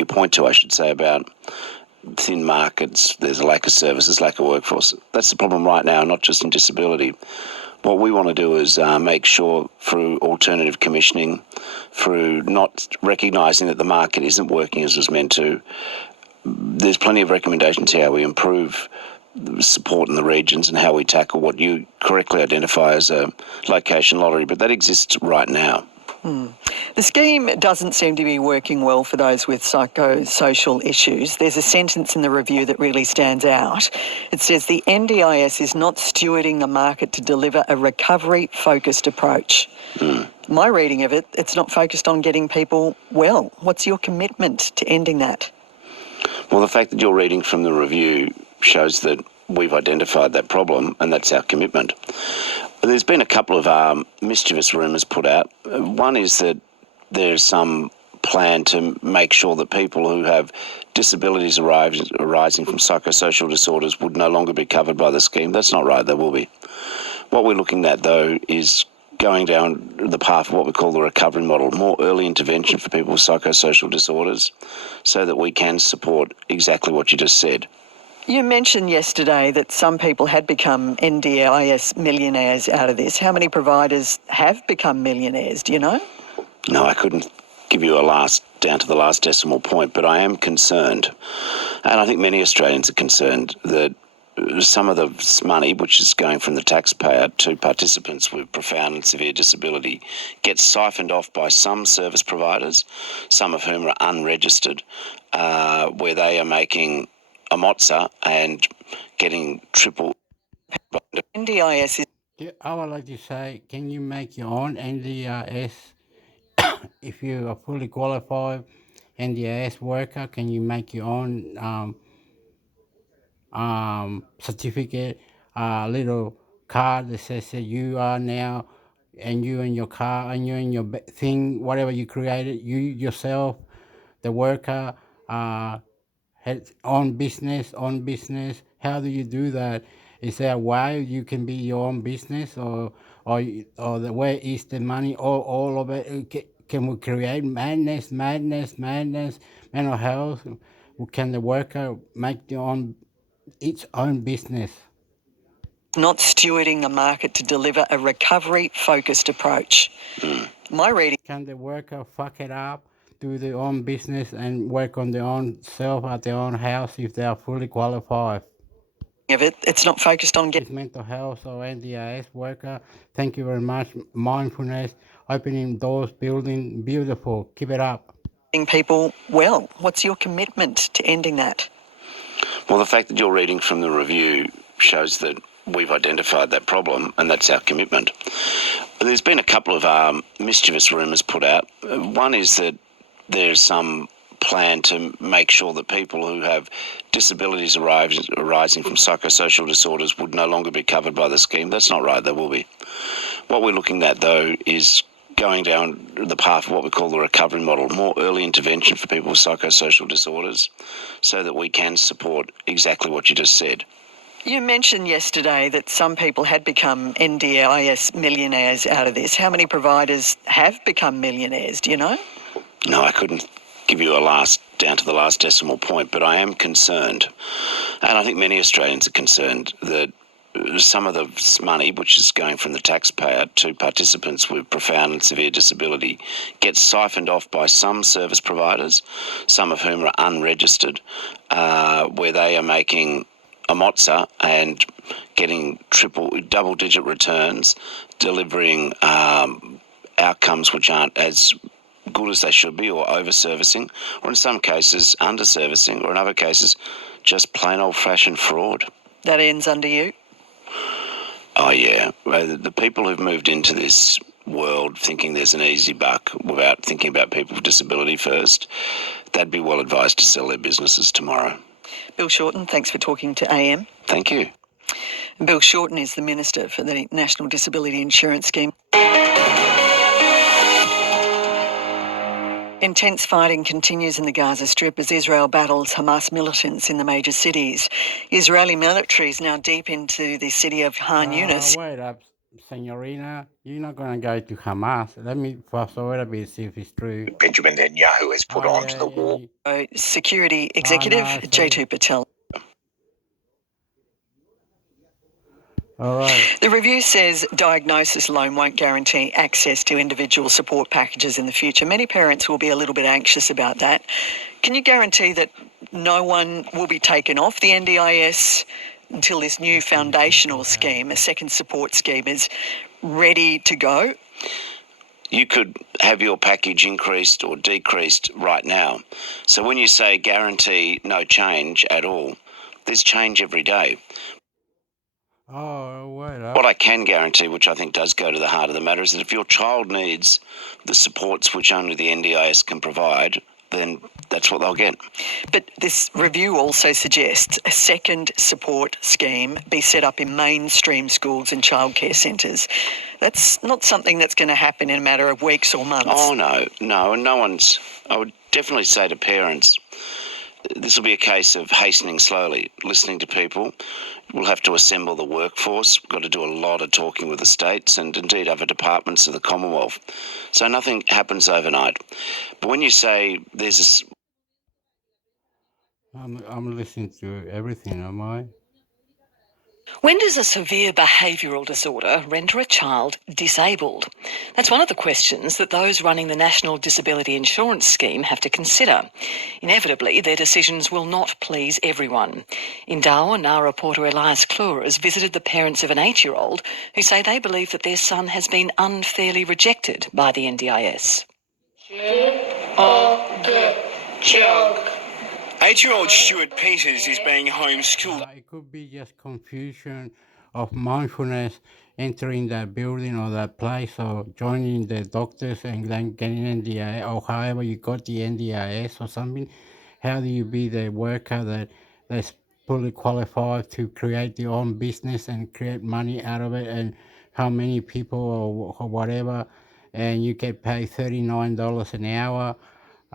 point to, I should say, about thin markets, there's a lack of services, lack of workforce. That's the problem right now, not just in disability. What we want to do is make sure through alternative commissioning, through not recognising that the market isn't working as it was meant to, there's plenty of recommendations here how we improve support in the regions and how we tackle what you correctly identify as a location lottery, but that exists right now. The scheme doesn't seem to be working well for those with psychosocial issues. There's a sentence in the review that really stands out. It says the NDIS is not stewarding the market to deliver a recovery-focused approach. My reading of it, it's not focused on getting people well. What's your commitment to ending that? Well, the fact that you're reading from the review shows that we've identified that problem, and that's our commitment. There's been a couple of mischievous rumours put out. One is that there's some plan to make sure that people who have disabilities arising from psychosocial disorders would no longer be covered by the scheme. That's not right, they will be. What we're looking at, though, is going down the path of what we call the recovery model, more early intervention for people with psychosocial disorders so that we can support exactly what you just said. You mentioned yesterday that some people had become NDIS millionaires out of this. How many providers have become millionaires, do you know? No, I couldn't give you down to the last decimal point, but I am concerned, and I think many Australians are concerned, that some of the money, which is going from the taxpayer to participants with profound and severe disability, gets siphoned off by some service providers, some of whom are unregistered, where they are making a mozza and getting triple. NDIS is... Yeah, I would like to say, can you make your own NDIS if you are fully qualified NDIS worker? Can you make your own certificate, little card that says that you are now, and you and your car, and you and your thing, whatever you created, you yourself, the worker, has own business. How do you do that? Is there a way you can be your own business, or the where is the money? All of it. Can we create madness, mental health? Can the worker make its own business? not stewarding the market to deliver a recovery-focused approach. My reading... Can the worker fuck it up, do their own business and work on their own self at their own house if they are fully qualified? of it, it's not focused on getting mental health or NDIS worker. Thank you very much. Mindfulness, opening doors, building, beautiful. Keep it up. people well. What's your commitment to ending that? Well, the fact that you're reading from the review shows that we've identified that problem, and that's our commitment. There's been a couple of mischievous rumours put out. One is that there's some plan to make sure that people who have disabilities arising from psychosocial disorders would no longer be covered by the scheme. That's not right, they will be. What we're looking at, though, is going down the path of what we call the recovery model, more early intervention for people with psychosocial disorders, so that we can support exactly what you just said. You mentioned yesterday that some people had become NDIS millionaires out of this. How many providers have become millionaires, do you know? No, I couldn't give you down to the last decimal point, but I am concerned, and I think many Australians are concerned, that some of the money, which is going from the taxpayer to participants with profound and severe disability, gets siphoned off by some service providers, some of whom are unregistered, where they are making a mozza and getting double-digit returns, delivering outcomes which aren't as good as they should be, or over-servicing, or in some cases under-servicing, or in other cases just plain old-fashioned fraud. That ends under you? Oh, yeah. The people who've moved into this world thinking there's an easy buck without thinking about people with disability first, they'd be well advised to sell their businesses tomorrow. Bill Shorten, thanks for talking to AM. Thank you. Bill Shorten is the Minister for the National Disability Insurance Scheme. Intense fighting continues in the Gaza Strip as Israel battles Hamas militants in the major cities. Israeli military is now deep into the city of Han Yunis. Wait up, Senorina. You're not going to go to Hamas. Let me fast forward a bit, see if it's true. Benjamin Netanyahu has put onto the wall. Security Executive J2 Patel. All right. The review says diagnosis alone won't guarantee access to individual support packages in the future. Many parents will be a little bit anxious about that. Can you guarantee that no one will be taken off the NDIS until this new foundational scheme, a second support scheme, is ready to go? You could have your package increased or decreased right now. So when you say guarantee no change at all, there's change every day. Oh, wait up. What I can guarantee, which I think does go to the heart of the matter, is that if your child needs the supports which only the NDIS can provide, then that's what they'll get. But this review also suggests a second support scheme be set up in mainstream schools and childcare centres. That's not something that's going to happen in a matter of weeks or months. Oh, no, and I would definitely say to parents, this will be a case of hastening slowly, listening to people. We'll have to assemble the workforce. We've got to do a lot of talking with the states and indeed other departments of the Commonwealth. So nothing happens overnight. But when you say there's this... I'm listening to everything, am I? When does a severe behavioural disorder render a child disabled? That's one of the questions that those running the National Disability Insurance Scheme have to consider. Inevitably, their decisions will not please everyone. In Darwin, our reporter Elias Clure has visited the parents of an 8-year-old who say they believe that their son has been unfairly rejected by the NDIS. 8-year-old Stuart Peters is being homeschooled. It could be just confusion of mindfulness entering that building or that place, or joining the doctors and then getting NDIS, or however you got the NDIS or something. How do you be the worker that's fully qualified to create your own business and create money out of it, and how many people or whatever, and you get paid $39 an hour.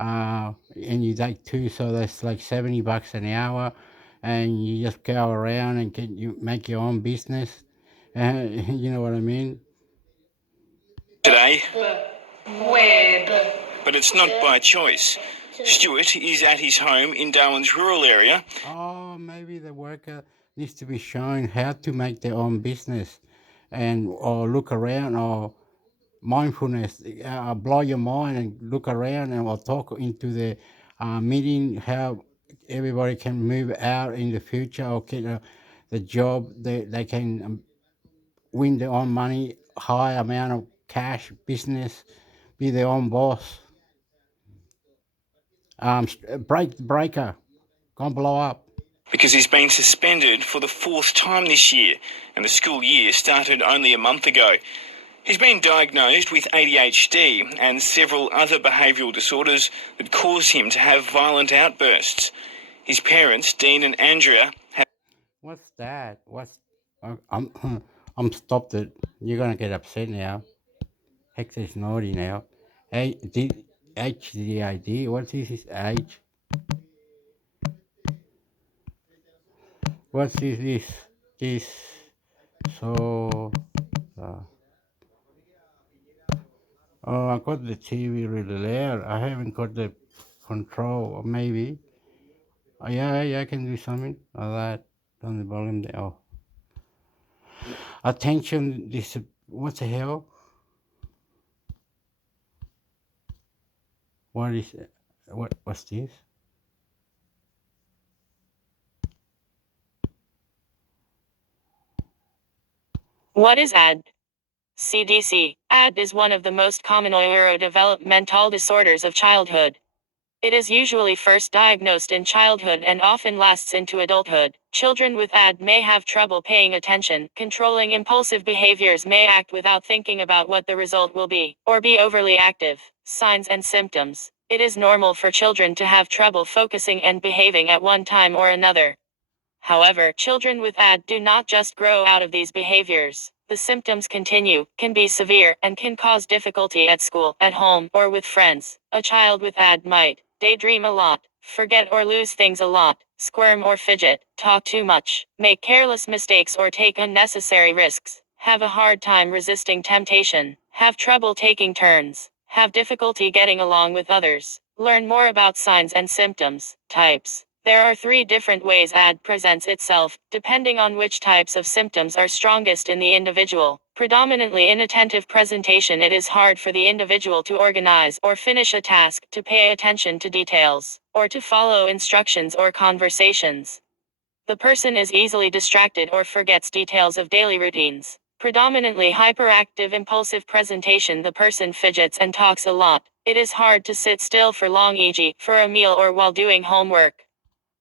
And you take 2, so that's like $70 an hour, and you just go around and you make your own business. You know what I mean? Today, but it's not by choice. Stuart is at his home in Darwin's rural area. Oh, maybe the worker needs to be shown how to make their own business, or look around, or mindfulness, blow your mind and look around, and or talk into the meeting how everybody can move out in the future, or get the job. They can win their own money, high amount of cash, business, be their own boss. Breaker, gonna blow up. Because he's been suspended for the 4th time this year, and the school year started only a month ago. He's been diagnosed with ADHD and several other behavioural disorders that cause him to have violent outbursts. His parents, Dean and Andrea, have... What's that? I'm stopped it. You're gonna get upset now. Hector is naughty now. HDID. What is this H? What is this? This. So. Oh, I got the TV really loud. I haven't got the control. Or maybe. Oh, yeah, I can do something like that. On the volume there. Oh. Attention. This. What the hell? What is? What's this? What is AD? CDC. AD is one of the most common neurodevelopmental disorders of childhood. It is usually first diagnosed in childhood and often lasts into adulthood. Children with AD may have trouble paying attention, controlling impulsive behaviors, may act without thinking about what the result will be, or be overly active. Signs and symptoms. It is normal for children to have trouble focusing and behaving at one time or another. However, children with AD do not just grow out of these behaviors. The symptoms continue, can be severe, and can cause difficulty at school, at home, or with friends. A child with AD might daydream a lot, forget or lose things a lot, squirm or fidget, talk too much, make careless mistakes or take unnecessary risks, have a hard time resisting temptation, have trouble taking turns, have difficulty getting along with others. Learn more about signs and symptoms. Types. There are 3 different ways AD presents itself, depending on which types of symptoms are strongest in the individual. Predominantly inattentive presentation. It is hard for the individual to organize or finish a task, to pay attention to details, or to follow instructions or conversations. The person is easily distracted or forgets details of daily routines. Predominantly hyperactive impulsive presentation. The person fidgets and talks a lot. It is hard to sit still for long, e.g., for a meal or while doing homework.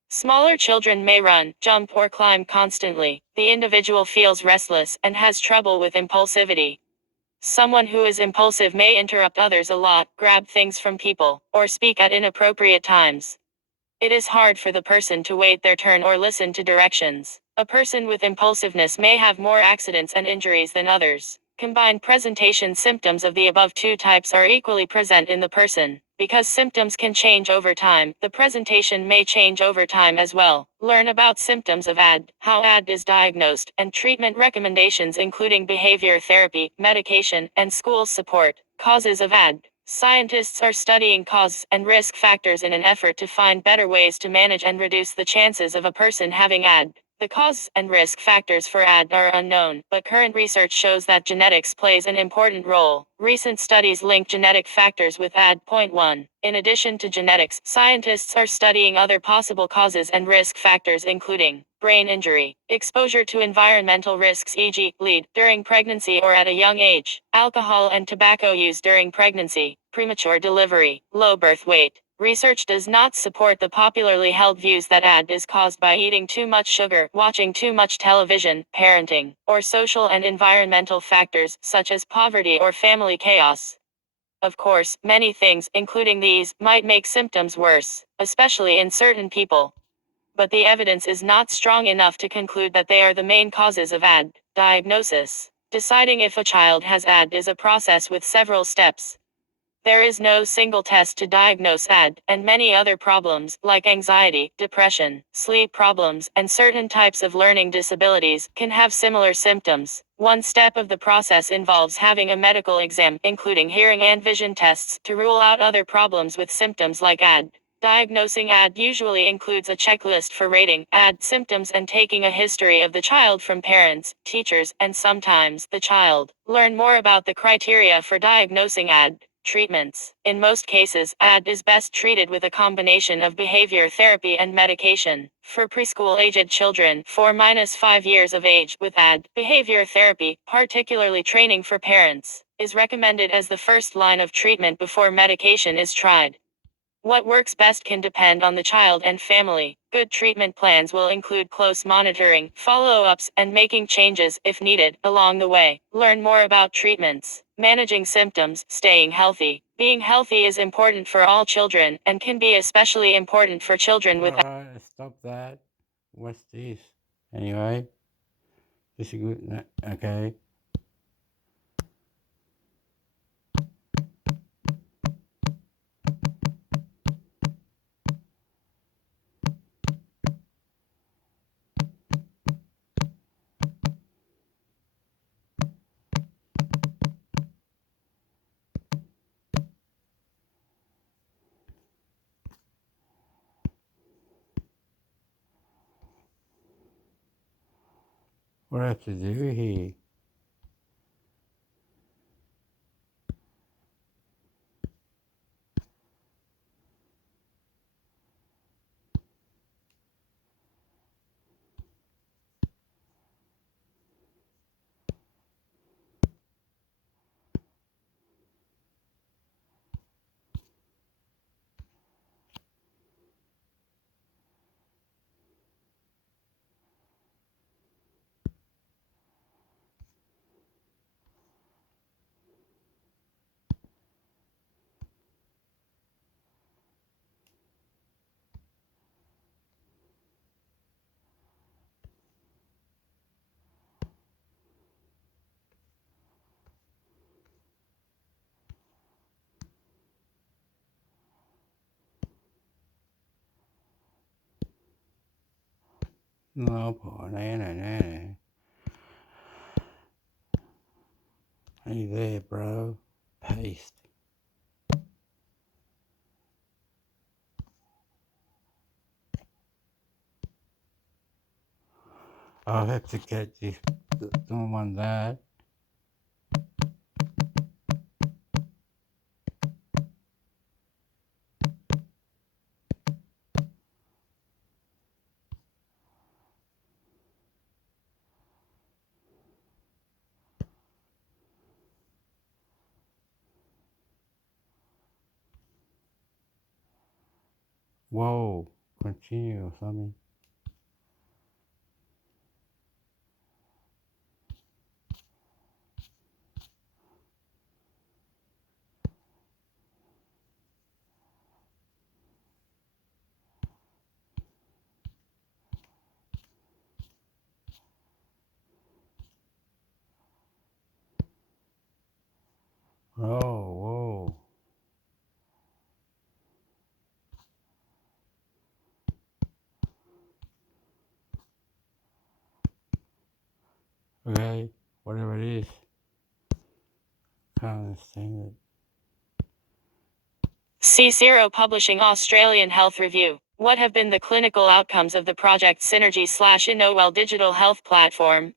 Smaller children may run, jump, or climb constantly. The individual feels restless and has trouble with impulsivity. Someone who is impulsive may interrupt others a lot, grab things from people, or speak at inappropriate times. It is hard for the person to wait their turn or listen to directions. A person with impulsiveness may have more accidents and injuries than others. Combined presentation. Symptoms of the above 2 types are equally present in the person. Because symptoms can change over time, the presentation may change over time as well. Learn about symptoms of AD, how AD is diagnosed, and treatment recommendations including behavior therapy, medication, and school support. Causes of AD. Scientists are studying causes and risk factors in an effort to find better ways to manage and reduce the chances of a person having AD. The causes and risk factors for AD are unknown, but current research shows that genetics plays an important role. Recent studies link genetic factors with AD. 1. In addition to genetics, scientists are studying other possible causes and risk factors including brain injury, exposure to environmental risks, e.g., lead, during pregnancy or at a young age, alcohol and tobacco use during pregnancy, premature delivery, low birth weight. Research does not support the popularly held views that AD is caused by eating too much sugar, watching too much television, parenting, or social and environmental factors, such as poverty or family chaos. Of course, many things, including these, might make symptoms worse, especially in certain people. But the evidence is not strong enough to conclude that they are the main causes of AD. Diagnosis. Deciding if a child has AD is a process with several steps. There is no single test to diagnose AD, and many other problems, like anxiety, depression, sleep problems, and certain types of learning disabilities, can have similar symptoms. One step of the process involves having a medical exam, including hearing and vision tests, to rule out other problems with symptoms like AD. Diagnosing AD usually includes a checklist for rating AD symptoms and taking a history of the child from parents, teachers, and sometimes the child. Learn more about the criteria for diagnosing AD. Treatments. In most cases, AD is best treated with a combination of behavior therapy and medication. For preschool-aged children 4-5 years of age with AD, behavior therapy, particularly training for parents, is recommended as the first line of treatment before medication is tried. What works best can depend on the child and family. Good treatment plans will include close monitoring, follow-ups, and making changes, if needed, along the way. Learn more about treatments. Managing symptoms, staying healthy. Being healthy is important for all children, and can be especially important for children with... Alright, stop that. What's this? Anyway, this is good. Okay. What do I have to do here? No, no. Hey there, bro. Paste. I'll have to get this one that. Whoa, continue or something. Whoa. Okay, whatever it is. Can't understand it. C0 Publishing Australian Health Review. What have been the clinical outcomes of the Project Synergy/InnoWell digital health platform?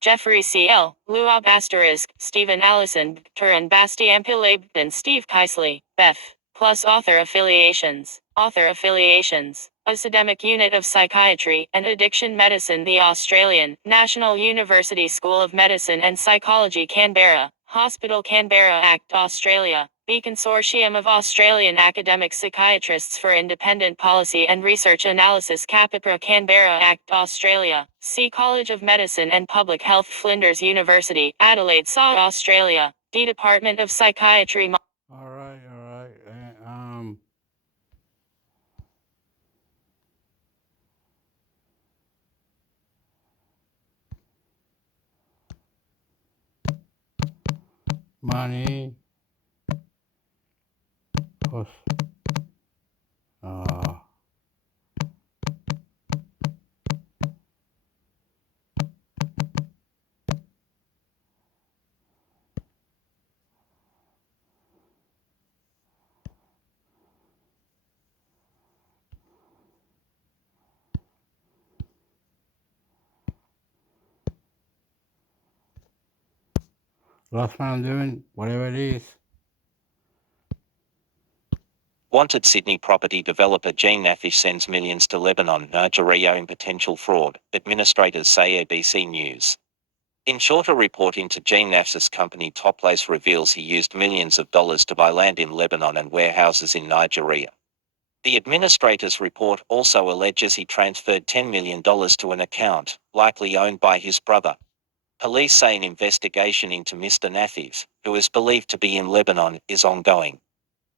Jeffrey C.L., Luab *, Stephen Allison, Turan Bastian Pilib, and Steve Keisley, Beth. Plus author affiliations. Author affiliations. Academic Unit of Psychiatry and Addiction Medicine, the Australian National University School of Medicine and Psychology, Canberra. Hospital Canberra Act, Australia. The Consortium of Australian Academic Psychiatrists for Independent Policy and Research Analysis, Capipra, Canberra Act, Australia. C College of Medicine and Public Health, Flinders University, Adelaide, South Australia. The Department of Psychiatry. All right. Money. Plus. Last one I'm doing, whatever it is. Wanted Sydney property developer Jean Nafish sends millions to Lebanon, Nigeria in potential fraud, administrators say ABC News. In shorter report into Jean Nafish's company Topplace reveals he used millions of dollars to buy land in Lebanon and warehouses in Nigeria. The administrator's report also alleges he transferred $10 million to an account, likely owned by his brother. Police say an investigation into Mr. Nafish, who is believed to be in Lebanon, is ongoing.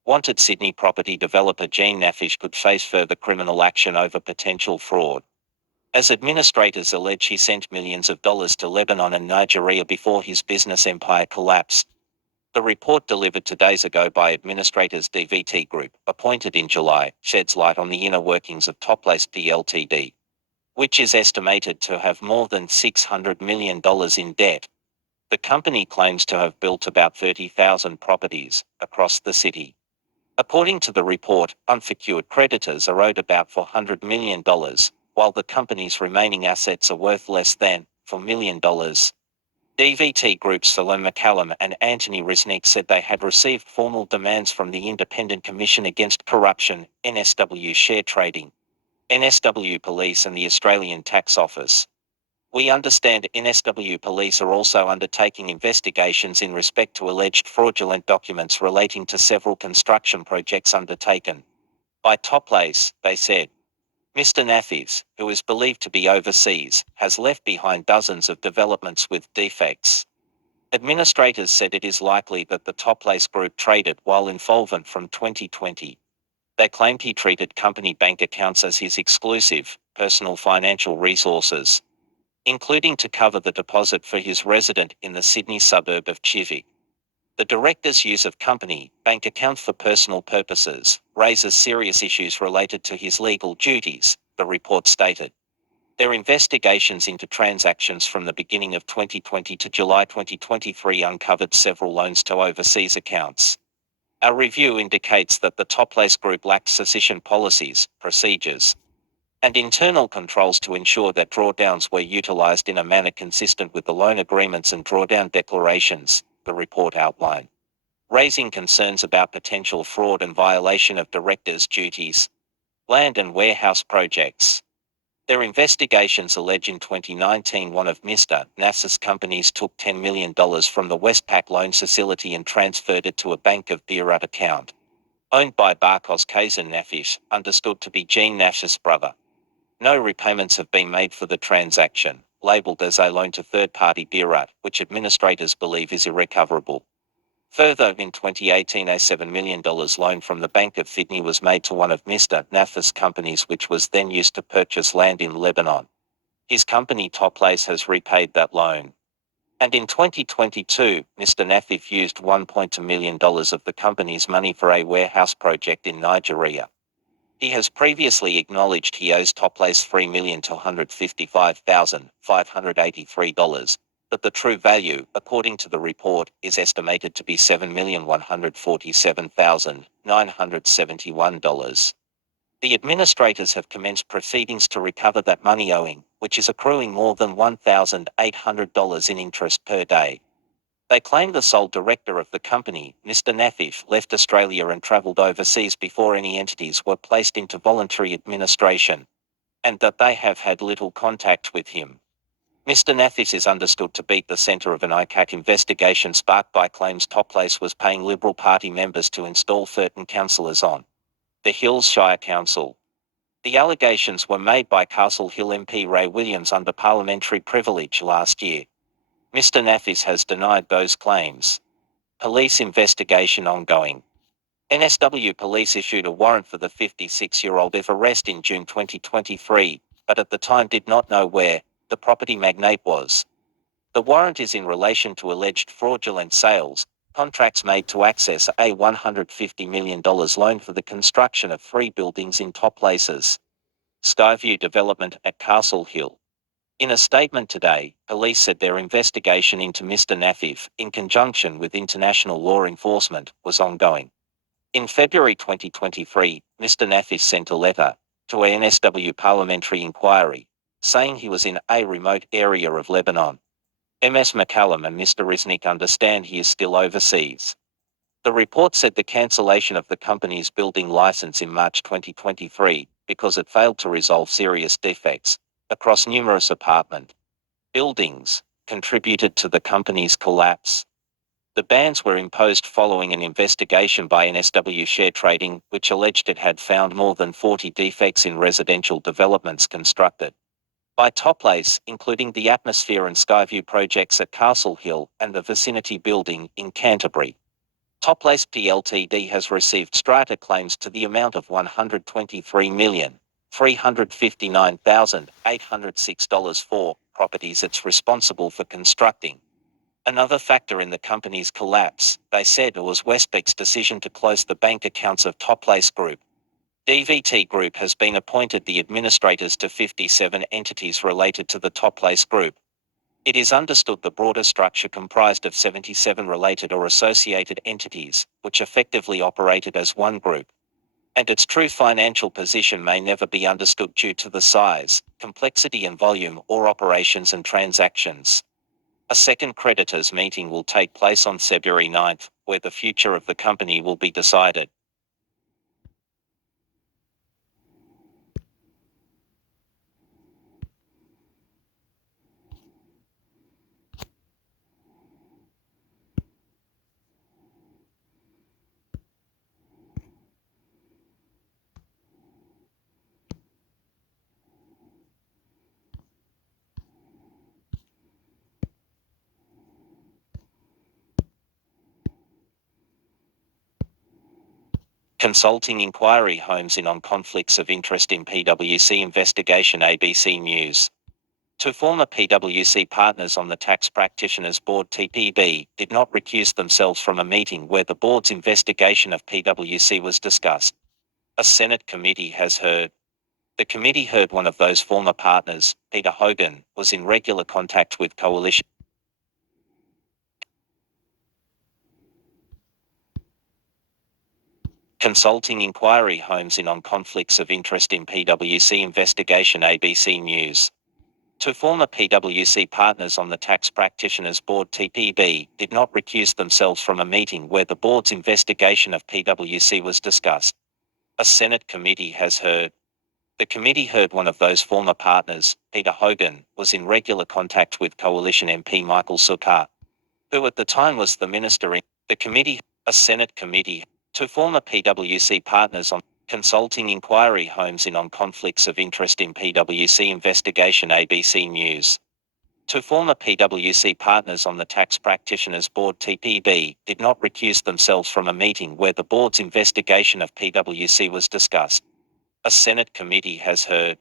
Wanted Sydney property developer Jean Nafish could face further criminal action over potential fraud, as administrators allege he sent millions of dollars to Lebanon and Nigeria before his business empire collapsed. The report, delivered 2 days ago by administrators DVT Group, appointed in July, sheds light on the inner workings of Topplace Ltd, which is estimated to have more than $600 million in debt. The company claims to have built about 30,000 properties across the city. According to the report, unsecured creditors are owed about $400 million, while the company's remaining assets are worth less than for $1 million. DVT Group's Salome McCallum and Anthony Risnick said they had received formal demands from the Independent Commission Against Corruption, NSW Share Trading, NSW Police and the Australian Tax Office. We understand NSW Police are also undertaking investigations in respect to alleged fraudulent documents relating to several construction projects undertaken by Toplace, they said. Mr. Nafis, who is believed to be overseas, has left behind dozens of developments with defects. Administrators said it is likely that the Toplace Group traded while insolvent from 2020. They claimed he treated company bank accounts as his exclusive, personal financial resources, including to cover the deposit for his resident in the Sydney suburb of Chivik. The director's use of company bank account for personal purposes raises serious issues related to his legal duties, the report stated. Their investigations into transactions from the beginning of 2020 to July 2023 uncovered several loans to overseas accounts. Our review indicates that the Toplace Group lacked sufficient policies, procedures, and internal controls to ensure that drawdowns were utilised in a manner consistent with the loan agreements and drawdown declarations, the report outlined, raising concerns about potential fraud and violation of directors' duties. Land and warehouse projects. Their investigations allege in 2019 one of Mr. Nafis's companies took $10 million from the Westpac loan facility and transferred it to a Bank of Beirut account, owned by Barkos Kazan Nafis, understood to be Jean Nafis's brother. No repayments have been made for the transaction, labelled as a loan to third-party Beirut, which administrators believe is irrecoverable. Further, in 2018 a $7 million loan from the Bank of Sydney was made to one of Mr. Nafis's companies which was then used to purchase land in Lebanon. His company Toplace has repaid that loan. And in 2022, Mr. Nafis used $1.2 million of the company's money for a warehouse project in Nigeria. He has previously acknowledged he owes Toplace $3,255,583, but the true value, according to the report, is estimated to be $7,147,971. The administrators have commenced proceedings to recover that money owing, which is accruing more than $1,800 in interest per day. They claim the sole director of the company, Mr. Nafis, left Australia and travelled overseas before any entities were placed into voluntary administration, and that they have had little contact with him. Mr. Nafis is understood to be the centre of an ICAC investigation sparked by claims Toplace was paying Liberal Party members to install certain councillors on the Hills Shire Council. The allegations were made by Castle Hill MP Ray Williams under parliamentary privilege last year. Mr. Nafis has denied those claims. Police investigation ongoing. NSW Police issued a warrant for the 56-year-old for arrest in June 2023, but at the time did not know where the property magnate was. The warrant is in relation to alleged fraudulent sales, contracts made to access a $150 million loan for the construction of 3 buildings in Toplace's Skyview development at Castle Hill. In a statement today, police said their investigation into Mr. Nafis, in conjunction with international law enforcement, was ongoing. In February 2023, Mr. Nafis sent a letter to a NSW parliamentary inquiry, saying he was in a remote area of Lebanon. Ms. McCallum and Mr. Risnick understand he is still overseas. The report said the cancellation of the company's building license in March 2023, because it failed to resolve serious defects across numerous apartment buildings, contributed to the company's collapse. The bans were imposed following an investigation by NSW Share Trading, which alleged it had found more than 40 defects in residential developments constructed by Toplace, including the Atmosphere and Skyview projects at Castle Hill and the Vicinity building in Canterbury. Toplace Ltd has received strata claims to the amount of $123,359,806 for properties it's responsible for constructing. Another factor in the company's collapse, they said, was Westpac's decision to close the bank accounts of Toplace Group. DVT Group has been appointed the administrators to 57 entities related to the Toplace Group. It is understood the broader structure comprised of 77 related or associated entities, which effectively operated as one group. and its true financial position may never be understood due to the size, complexity and volume or operations and transactions. A second creditors' meeting will take place on February 9th, where the future of the company will be decided. Consulting inquiry homes in on conflicts of interest in PwC investigation. ABC News. Two former PwC partners on the Tax Practitioners Board (TPB) did not recuse themselves from a meeting where the board's investigation of PwC was discussed. A Senate committee has heard. The committee heard one of those former partners, Peter Hogan, was in regular contact with coalition. Consulting inquiry homes in on conflicts of interest in PwC investigation. ABC News. Two former PwC partners on the Tax Practitioners Board (TPB) did not recuse themselves from a meeting where the board's investigation of PwC was discussed. A Senate committee has heard. The committee heard one of those former partners, Peter Hogan, was in regular contact with Coalition MP Michael Sukkar, who at the time was the minister in the committee. A Senate committee. Two former PwC partners on consulting inquiry homes in on conflicts of interest in PwC investigation. ABC News. Two former PwC partners on the Tax Practitioners Board (TPB) did not recuse themselves from a meeting where the board's investigation of PwC was discussed. A Senate committee has heard.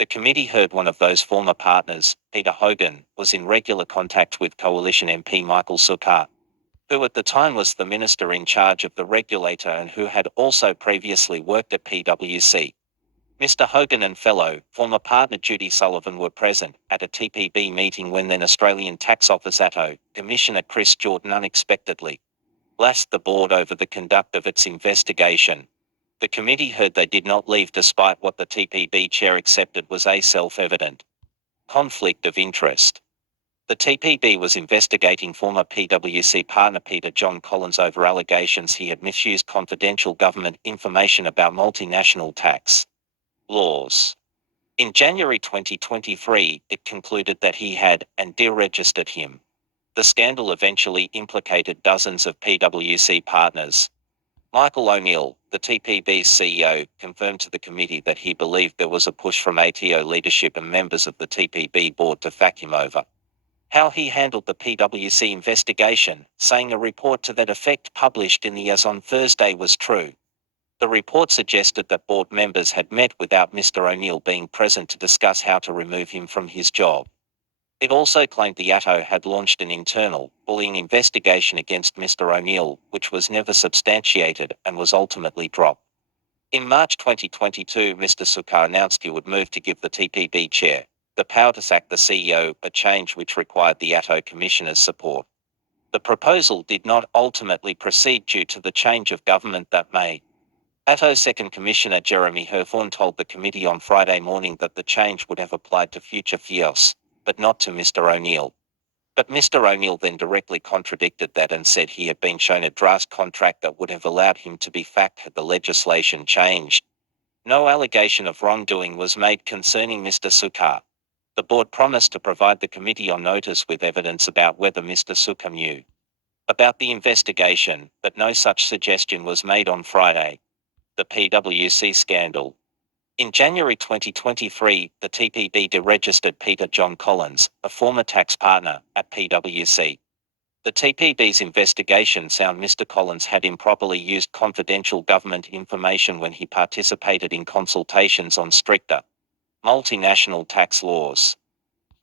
The committee heard one of those former partners, Peter Hogan, was in regular contact with Coalition MP Michael Sukkar, who at the time was the minister in charge of the regulator and who had also previously worked at PwC. Mr. Hogan and fellow former partner Judy Sullivan were present at a TPB meeting when then Australian Tax Office ATO Commissioner Chris Jordan unexpectedly lashed the board over the conduct of its investigation. The committee heard they did not leave despite what the TPB chair accepted was a self-evident conflict of interest. The TPB was investigating former PwC partner Peter John Collins over allegations he had misused confidential government information about multinational tax laws. In January 2023, it concluded that he had and deregistered him. The scandal eventually implicated dozens of PwC partners. Michael O'Neill, the TPB's CEO, confirmed to the committee that he believed there was a push from ATO leadership and members of the TPB board to sack him over how he handled the PwC investigation, saying a report to that effect published in the AS on Thursday was true. The report suggested that board members had met without Mr. O'Neill being present to discuss how to remove him from his job. It also claimed the ATO had launched an internal bullying investigation against Mr. O'Neill, which was never substantiated and was ultimately dropped. In March 2022, Mr. Sukkar announced he would move to give the TPB chair the power to sack the CEO, a change which required the ATO commissioner's support. The proposal did not ultimately proceed due to the change of government that May. ATO Second Commissioner Jeremy Herthorn told the committee on Friday morning that the change would have applied to future FIOS, but not to Mr. O'Neill. But Mr. O'Neill then directly contradicted that and said he had been shown a draft contract that would have allowed him to be sacked had the legislation changed. No allegation of wrongdoing was made concerning Mr. Sukkar. The board promised to provide the committee on notice with evidence about whether Mr. Sukkar knew about the investigation, but no such suggestion was made on Friday. The PwC scandal. In January 2023, the TPB deregistered Peter John Collins, a former tax partner, at PwC. The TPB's investigation found Mr. Collins had improperly used confidential government information when he participated in consultations on stricter multinational tax laws.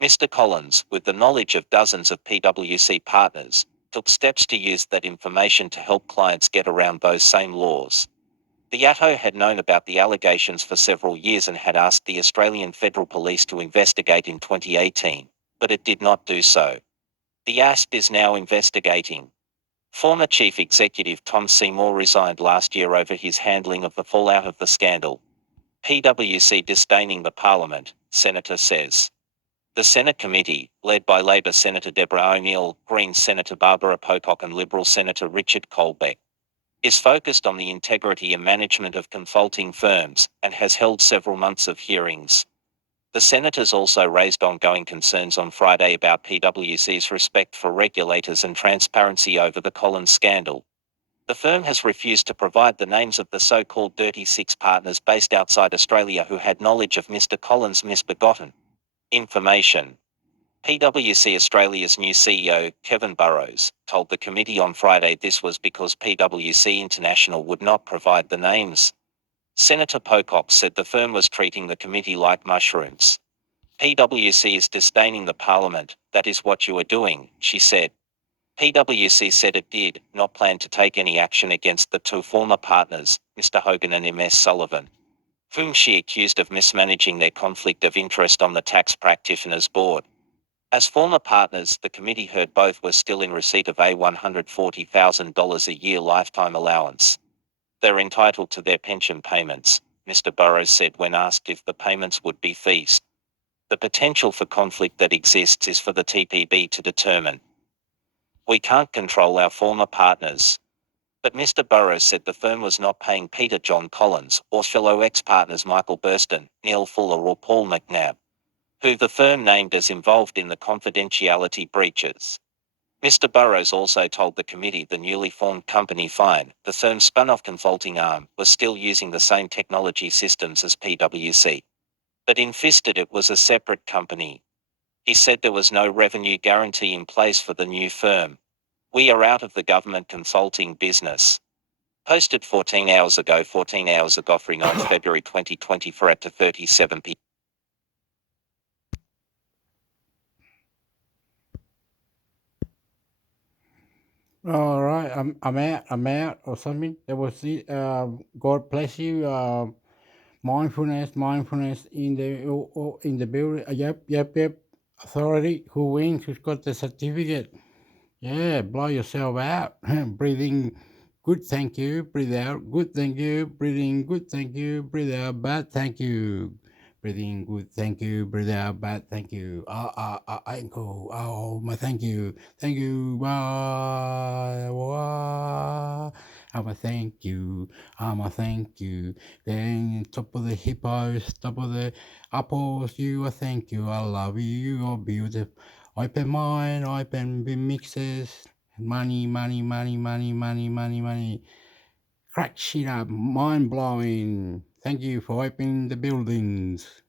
Mr. Collins, with the knowledge of dozens of PwC partners, took steps to use that information to help clients get around those same laws. The ATO had known about the allegations for several years and had asked the Australian Federal Police to investigate in 2018, but it did not do so. The ASP is now investigating. Former Chief Executive Tom Seymour resigned last year over his handling of the fallout of the scandal. PwC disdaining the Parliament, Senator says. The Senate committee, led by Labor Senator Deborah O'Neill, Green Senator Barbara Pocock and Liberal Senator Richard Colbeck, is focused on the integrity and management of consulting firms and has held several months of hearings. The senators also raised ongoing concerns on Friday about PwC's respect for regulators and transparency over the Collins scandal. The firm has refused to provide the names of the so-called Dirty Six partners based outside Australia who had knowledge of Mr. Collins' misbegotten information. PwC Australia's new CEO, Kevin Burrows, told the committee on Friday this was because PwC International would not provide the names. Senator Pocock said the firm was treating the committee like mushrooms. PwC is disdaining the Parliament, that is what you are doing, she said. PwC said it did not plan to take any action against the two former partners, Mr. Hogan and MS Sullivan, whom she accused of mismanaging their conflict of interest on the Tax Practitioners Board. As former partners, the committee heard both were still in receipt of a $140,000 a year lifetime allowance. They're entitled to their pension payments, Mr. Burrows said when asked if the payments would be fees. The potential for conflict that exists is for the TPB to determine. We can't control our former partners. But Mr. Burrows said the firm was not paying Peter John Collins or fellow ex-partners Michael Burston, Neil Fuller or Paul McNabb, who the firm named as involved in the confidentiality breaches. Mr. Burrows also told the committee the newly formed company Fine, the firm's spun-off consulting arm, was still using the same technology systems as PwC, but insisted it was a separate company. He said there was no revenue guarantee in place for the new firm. We are out of the government consulting business. Posted 14 hours ago, offering on February 2024 at 37 p.m. All right, I'm out or something. That was it. God bless you. Mindfulness in the building. Yep. Authority. Who wins? Who's got the certificate? Yeah, blow yourself out. Breathe in, good, thank you. Breathe out, good, thank you. Breathe in, good, thank you. Breathe out, bad, thank you. Breathe in, good, thank you. Breathe out, bad, thank you. Ankle. Oh, my thank you. Thank you. I'm a thank you. Then top of the hippos, top of the apples, you a thank you. I love you. You are beautiful. Open mind, open mixes, money. Crack shit up, mind blowing. Thank you for opening the buildings.